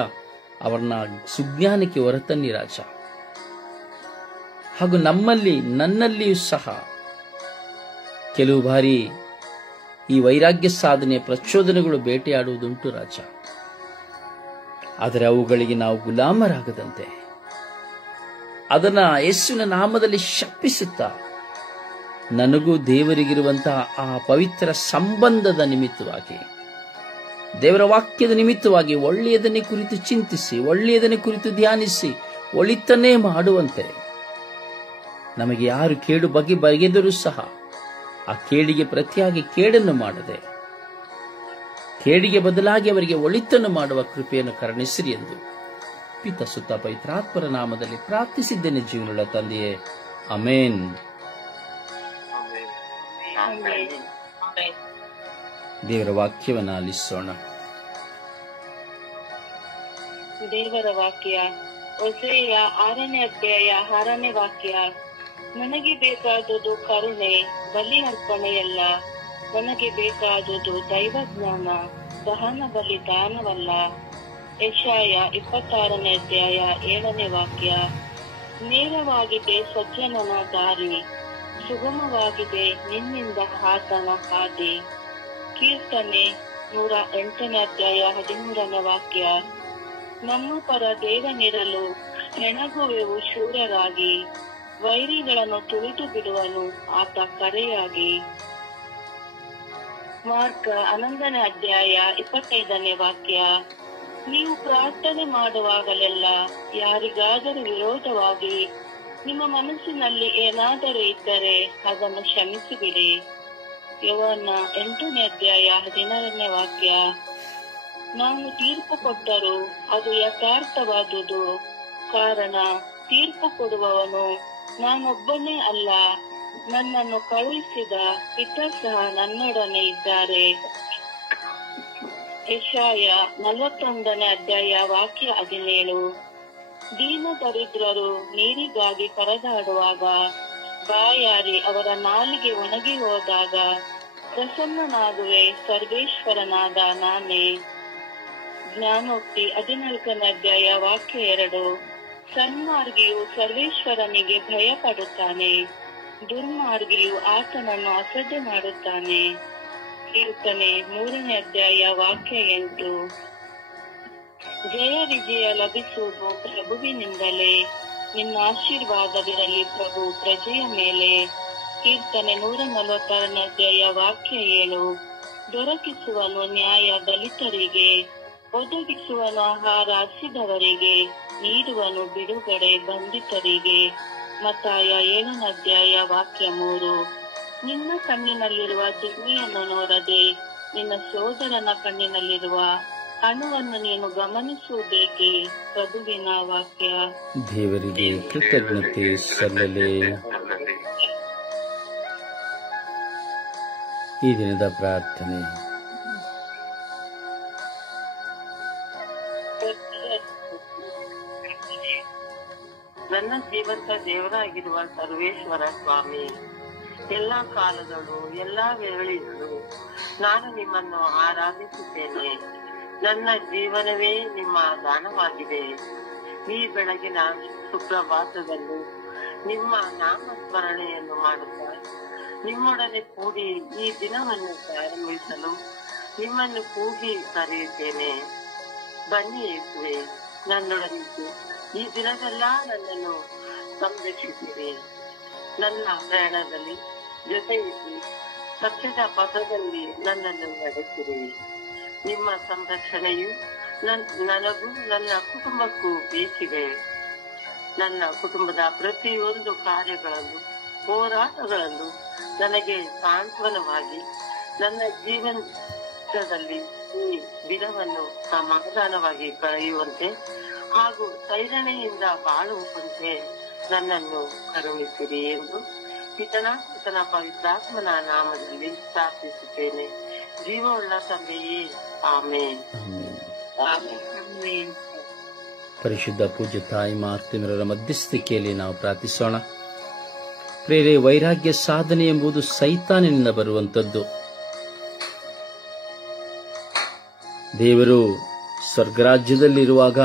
ಅವರನ್ನ ಸುಜ್ಞಾನಕ್ಕೆ ಹೊರತನ್ನಿ ರಾಜ. ಹಾಗೂ ನನ್ನಲ್ಲಿಯೂ ಸಹ ಕೆಲವು ಬಾರಿ ಈ ವೈರಾಗ್ಯ ಸಾಧನೆಯ ಪ್ರಚೋದನೆಗಳು ಬೇಟೆಯಾಡುವುದುಂಟು ರಾಜ. ಆದರೆ ಅವುಗಳಿಗೆ ನಾವು ಗುಲಾಮರಾಗದಂತೆ ಅದನ್ನ ಯೇಸುವಿನ ನಾಮದಲ್ಲಿ ಶಪಿಸುತ್ತಾ ನನಗೂ ದೇವರಿಗಿರುವಂತಹ ಆ ಪವಿತ್ರ ಸಂಬಂಧದ ನಿಮಿತ್ತವಾಗಿ, ದೇವರ ವಾಕ್ಯದ ನಿಮಿತ್ತವಾಗಿ ಒಳ್ಳೆಯದನ್ನೇ ಕುರಿತು ಚಿಂತಿಸಿ, ಒಳ್ಳೆಯದನ್ನೇ ಕುರಿತು ಧ್ಯಾನಿಸಿ, ಒಳಿತನ್ನೇ ಮಾಡುವಂತೆ ನಮಗೆ ಯಾರು ಕೇಡು ಬಗೆದರೂ ಸಹ ಆ ಕೇಡಿಗೆ ಪ್ರತಿಯಾಗಿ ಕೇಡನ್ನು ಮಾಡದೆ ಕೇಡಿಗೆ ಬದಲಾಗಿ ಅವರಿಗೆ ಒಳಿತನ್ನು ಮಾಡುವ ಕೃಪೆಯನ್ನು ಕರುಣಿಸಿರಿ ಎಂದು ಪಿತ ಸುತ್ತ ಪವಿತ್ರಾತ್ಮರ ನಾಮದಲ್ಲಿ ಪ್ರಾರ್ಥಿಸಿದ್ದೇನೆ ಜೀವನದ ತಂದೆಯೇ, ಆಮೆನ್. ದೇವರ ವಾಕ್ಯವನ್ನು ಆಲಿಸೋಣ. ದೇವರ ವಾಕ್ಯ. ಹೊಸೆಯ 6ನೇ ಅಧ್ಯಾಯ 6ನೇ ವಾಕ್ಯ. ನನಗೆ ಬೇಕಾದುದು ಕರುಣೆ, ಬಲಿ ಅರ್ಪಣೆಯಲ್ಲ. ನನಗೆ ಬೇಕಾದುದು ದೈವಜ್ಞಾನ, ದಹನ ಬಲಿ ದಾನವಲ್ಲ. ಯೆಶಾಯ 26ನೇ ಅಧ್ಯಾಯ 7ನೇ ವಾಕ್ಯ. ನೇರವಾಗಿದೆ ಸಜ್ಜನನ ದಾರಿ, ಸುಗಮವಾಗಿದೆ ನಿನ್ನಿಂದ ಆತನ ಹಾದಿ. ಕೀರ್ತನೆ 108ನೇ ಅಧ್ಯಾಯ 13ನೇ ವಾಕ್ಯ. ನಮ್ಮ ಪರ ದೇವನಿರಲು ಹೆಣಗುವೆವು ಶೂರರಾಗಿ, ವೈರಿಗಳನ್ನು ತುಳಿದು ಬಿಡುವನು ಆತ ಕರೆಯಾಗಿ. ಮಾರ್ಕ 11ನೇ ಅಧ್ಯಾಯ 25ನೇ ವಾಕ್ಯ. ನೀವು ಪ್ರಾರ್ಥನೆ ಮಾಡುವಾಗಲೆಲ್ಲ ಯಾರಿಗಾದರೂ ವಿರೋಧವಾಗಿ ನಿಮ್ಮ ಮನಸ್ಸಿನಲ್ಲಿ ಏನಾದರೂ ಇದ್ದರೆ ಅದನ್ನು ಕ್ಷಮಿಸಿಬಿಡಿ. ಯೋಹಾನ 8ನೇ ಅಧ್ಯಾಯ 16ನೇ ವಾಕ್ಯ. ನಾನು ತೀರ್ಪು ಕೊಟ್ಟರೂ ಅದು ಯಥಾರ್ಥವಾದುದು, ಕಾರಣ ತೀರ್ಪು ಕೊಡುವವನು ನಾನೊಬ್ಬನೇ ಅಲ್ಲ, ನನ್ನನ್ನು ಕಳುಹಿಸಿದ ಪಿತ ಸಹ ನನ್ನೊಡನೆ ಇದ್ದಾರೆ. ಯೆಶಾಯ 41ನೇ ಅಧ್ಯಾಯ ವಾಕ್ಯ 17. ದೀನ ದರಿದ್ರರು ನೀರಿಗಾಗಿ ಪರದಾಡುವಾಗ, ಬಾಯಾರಿ ಅವರ ನಾಲಿಗೆ ಒಣಗಿ ಹೋದಾಗ ಪ್ರಸನ್ನನಾಗುವೆ ಸರ್ವೇಶ್ವರನಾದ ನಾನೇ. ಜ್ಞಾನೋಕ್ತಿ 14ನೇ ಅಧ್ಯಾಯ ವಾಕ್ಯ 2. ಸನ್ಮಾರ್ಗಿಯು ಸರ್ವೇಶ್ವರನಿಗೆ ಭಯ ಪಡುತ್ತಾನೆ, ದುರ್ಮಾರ್ಗಿಯು ಆತನನ್ನು ಅಸಡ್ಡೆ ಮಾಡುತ್ತಾನೆ. ಕೀರ್ತನೆ 3ನೇ ಅಧ್ಯಾಯ ವಾಕ್ಯ 8. ಜಯ ವಿಜಯ ಲಭಿಸುವುದು ಪ್ರಭುವಿನಿಂದಲೇ, ನಿನ್ನ ಆಶೀರ್ವಾದವಿರಲಿ ಪ್ರಭು ಪ್ರಜೆಯ ಮೇಲೆ. ಕೀರ್ತನೆ 146ನೇ ಅಧ್ಯಾಯ ವಾಕ್ಯ 7. ದೊರಕಿಸುವನು ನ್ಯಾಯ ದಲಿತರಿಗೆ, ಒದಗಿಸುವನು ಆಹಾರ ಹಸಿದವರಿಗೆ, ನೀಡುವನು ಬಿಡುಗಡೆ ಬಂಧಿತರಿಗೆ. ಮತ್ತಾಯ 7ನೇ ಅಧ್ಯಾಯ ವಾಕ್ಯ 3. ನಿನ್ನ ಕಣ್ಣಿನಲ್ಲಿರುವ ದಿಗ್ಮಿಯನ್ನು ನೋಡದೆ ನಿನ್ನ ಸೋದರನ ಕಣ್ಣಿನಲ್ಲಿರುವ ಹಣವನ್ನು ನೀನು ಗಮನಿಸುವುದೇಕೆ? ಪ್ರಭುವಿನ ವಾಕ್ಯ. ದೇವರಿಗೆ ಕೃತಜ್ಞತೆ ಸಲ್ಲಲಿ. ಈ ದಿನದ ಪ್ರಾರ್ಥನೆ. ನನ್ನ ಜೀವಂತ ದೇವರಾಗಿರುವ ಸರ್ವೇಶ್ವರ ಸ್ವಾಮಿ, ಎಲ್ಲಾ ಕಾಲಗಳು ಎಲ್ಲಾ ವೇಳೆಗಳು ನಾನು ನಿಮ್ಮನ್ನು ಆರಾಧಿಸುತ್ತೇನೆ. ನನ್ನ ಜೀವನವೇ ನಿಮ್ಮ ದಾನವಾಗಿದೆ. ಈ ಬೆಳಗಿನ ಸುಪ್ರಭಾತದಲ್ಲೂ ನಿಮ್ಮ ನಾಮಸ್ಮರಣೆಯನ್ನು ಮಾಡುತ್ತಾ ನಿಮ್ಮೊಡನೆ ಕೂಡಿ ಈ ದಿನವನ್ನು ಪ್ರಾರಂಭಿಸಲು ನಿಮ್ಮನ್ನು ಕೂಗಿ ಕರೆಯುತ್ತೇನೆ. ಬನ್ನಿ ಯೇಸುವೆ, ನನ್ನೊಡನಿದ್ದು ಈ ದಿನವೆಲ್ಲ ನನ್ನನ್ನು ಸಂರಕ್ಷಿಸಿರಿ. ನನ್ನ ಪ್ರಯಾಣದಲ್ಲಿ ಜೊತೆಯಿದ್ದು ಸತ್ಯದ ಪಥದಲ್ಲಿ ನನ್ನನ್ನು ನಡೆಸಿರಿ. ನಿಮ್ಮ ಸಂರಕ್ಷಣೆಯು ನನಗೂ ನನ್ನ ಕುಟುಂಬಕ್ಕೂ ಬೇಕಿದೆ. ನನ್ನ ಕುಟುಂಬದ ಪ್ರತಿಯೊಂದು ಕಾರ್ಯಗಳಲ್ಲೂ ಹೋರಾಟಗಳಲ್ಲೂ ನನಗೆ ಸಾಂತ್ವನವಾಗಿ ನನ್ನ ಜೀವನದಲ್ಲಿ ಈ ದಿನವನ್ನು ಸಮಾಧಾನವಾಗಿ ಕಳೆಯುವಂತೆ ಹಾಗೂ ಸೈರಣೆಯಿಂದ ಬಾಳುವಂತೆ ನನ್ನನ್ನು ಕರುಣಿಸಿರಿ ಎಂದು ಪಿತನ ಪವಿತ್ರಾತ್ಮನ ನಾಮದಲ್ಲಿ ಪ್ರಾರ್ಥಿಸುತ್ತೇನೆ. ಜೀವವುಳ್ಳ ತಂದೆಯೇ, ಆಮೇನ್. ಆಮೇನ್. ಪರಿಶುದ್ಧ ಪೂಜ್ಯ ತಾಯಿ ಮಾರ್ತಿಮರರ ಮಧ್ಯಸ್ಥಿಕೆಯಲ್ಲಿ ನಾವು ಪ್ರಾರ್ಥಿಸೋಣ. ಪ್ರೇರೆ, ವೈರಾಗ್ಯ ಸಾಧನೆ ಎಂಬುದು ಸೈತಾನಿನಿಂದ ಬರುವಂತದ್ದು. ದೇವರು ಸ್ವರ್ಗರಾಜ್ಯದಲ್ಲಿರುವಾಗ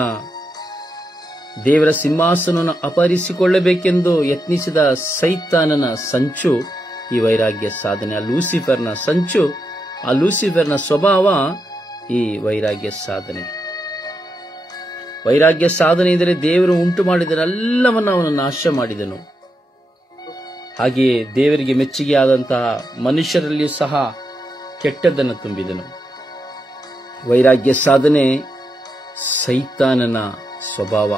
ದೇವರ ಸಿಂಹಾಸನವನ್ನು ಅಪಹರಿಸಿಕೊಳ್ಳಬೇಕೆಂದು ಯತ್ನಿಸಿದ ಸೈತಾನನ ಸಂಚು ಈ ವೈರಾಗ್ಯ ಸಾಧನೆ. ಆ ಲೂಸಿಫರ್ನ ಸಂಚು, ಆ ಲೂಸಿಫರ್ನ ಸ್ವಭಾವ ಈ ವೈರಾಗ್ಯ ಸಾಧನೆ. ವೈರಾಗ್ಯ ಸಾಧನೆ ಎಂದರೆ ದೇವರು ಉಂಟು ಮಾಡಿದನೆಲ್ಲವನ್ನು ಅವನು ನಾಶ ಮಾಡಿದನು. ಹಾಗೆಯೇ ದೇವರಿಗೆ ಮೆಚ್ಚುಗೆ ಆದಂತಹ ಮನುಷ್ಯರಲ್ಲಿಯೂ ಸಹ ಕೆಟ್ಟದ್ದನ್ನು ತುಂಬಿದನು. ವೈರಾಗ್ಯ ಸಾಧನೆ ಸೈತಾನನ ಸ್ವಭಾವ,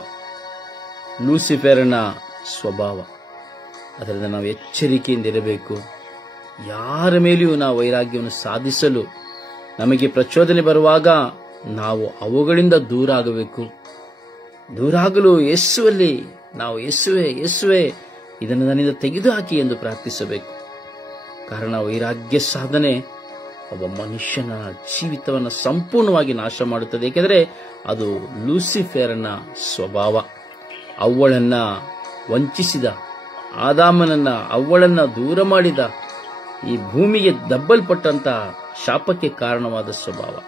ಲೂಸಿಫೆರನ ಸ್ವಭಾವ. ಅದರಿಂದ ನಾವು ಎಚ್ಚರಿಕೆಯಿಂದ ಇರಬೇಕು. ಯಾರ ಮೇಲೆಯೂ ನಾವು ವೈರಾಗ್ಯವನ್ನು ಸಾಧಿಸಲು ನಮಗೆ ಪ್ರಚೋದನೆ ಬರುವಾಗ ನಾವು ಅವುಗಳಿಂದ ದೂರ ಆಗಬೇಕು. ದೂರಾಗಲು ಯೇಸುವಲ್ಲಿ ನಾವು ಯೇಸುವೆ ಇದನ್ನು ನನ್ನಿಂದ ತೆಗೆದುಹಾಕಿ ಎಂದು ಪ್ರಾರ್ಥಿಸಬೇಕು. ಕಾರಣ ವೈರಾಗ್ಯ ಸಾಧನೆ ಒಬ್ಬ ಮನುಷ್ಯನ ಜೀವಿತವನ್ನು ಸಂಪೂರ್ಣವಾಗಿ ನಾಶ ಮಾಡುತ್ತದೆ. ಏಕೆಂದರೆ ಅದು ಲೂಸಿಫೆರನ ಸ್ವಭಾವ. ಅವಳನ್ನ ವಂಚಿಸಿದ, ಆದಾಮನನ್ನ ಅವಳನ್ನ ದೂರ ಮಾಡಿದ, ಈ ಭೂಮಿಗೆ ದಬ್ಬಲ್ಪಟ್ಟಂತ ಶಾಪಕ್ಕೆ ಕಾರಣವಾದ ಸ್ವಭಾವ.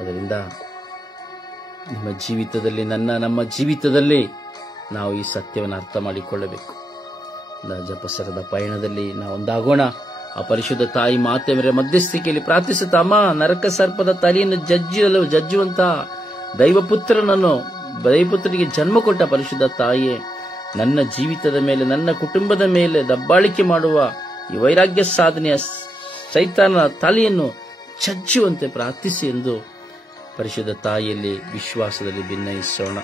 ಅದರಿಂದ ನಿಮ್ಮ ಜೀವಿತದಲ್ಲಿ, ನಮ್ಮ ಜೀವಿತದಲ್ಲಿ ನಾವು ಈ ಸತ್ಯವನ್ನು ಅರ್ಥ ಮಾಡಿಕೊಳ್ಳಬೇಕು. ಜಪಸರದ ಪಯಣದಲ್ಲಿ ನಾವು ಒಂದಾಗೋಣ. ಆ ಪರಿಶುದ್ಧ ತಾಯಿ ಮಾತೆಯವರ ಮಧ್ಯಸ್ಥಿಕೆಯಲ್ಲಿ ಪ್ರಾರ್ಥಿಸುತ್ತಾ, ಅಮ್ಮ, ನರಕ ಸರ್ಪದ ತಲೆಯನ್ನು ಜಜ್ಜುವಂತ ದೈವಪುತ್ರನಿಗೆ ಜನ್ಮ ಕೊಟ್ಟ ಪರಿಶುದ್ಧ ತಾಯಿಯೇ, ನನ್ನ ಜೀವಿತದ ಮೇಲೆ, ನನ್ನ ಕುಟುಂಬದ ಮೇಲೆ ದಬ್ಬಾಳಿಕೆ ಮಾಡುವ ಈ ವೈರಾಗ್ಯ ಸಾಧನೆಯ ಸೈತಾನನ ತಲೆಯನ್ನು ಜಜ್ಜುವಂತೆ ಪ್ರಾರ್ಥಿಸಿ ಎಂದು ಪರಿಶುದ್ಧ ತಾಯಿಯಲ್ಲಿ ವಿಶ್ವಾಸದಲ್ಲಿ ಭಿನ್ನಯಿಸೋಣ.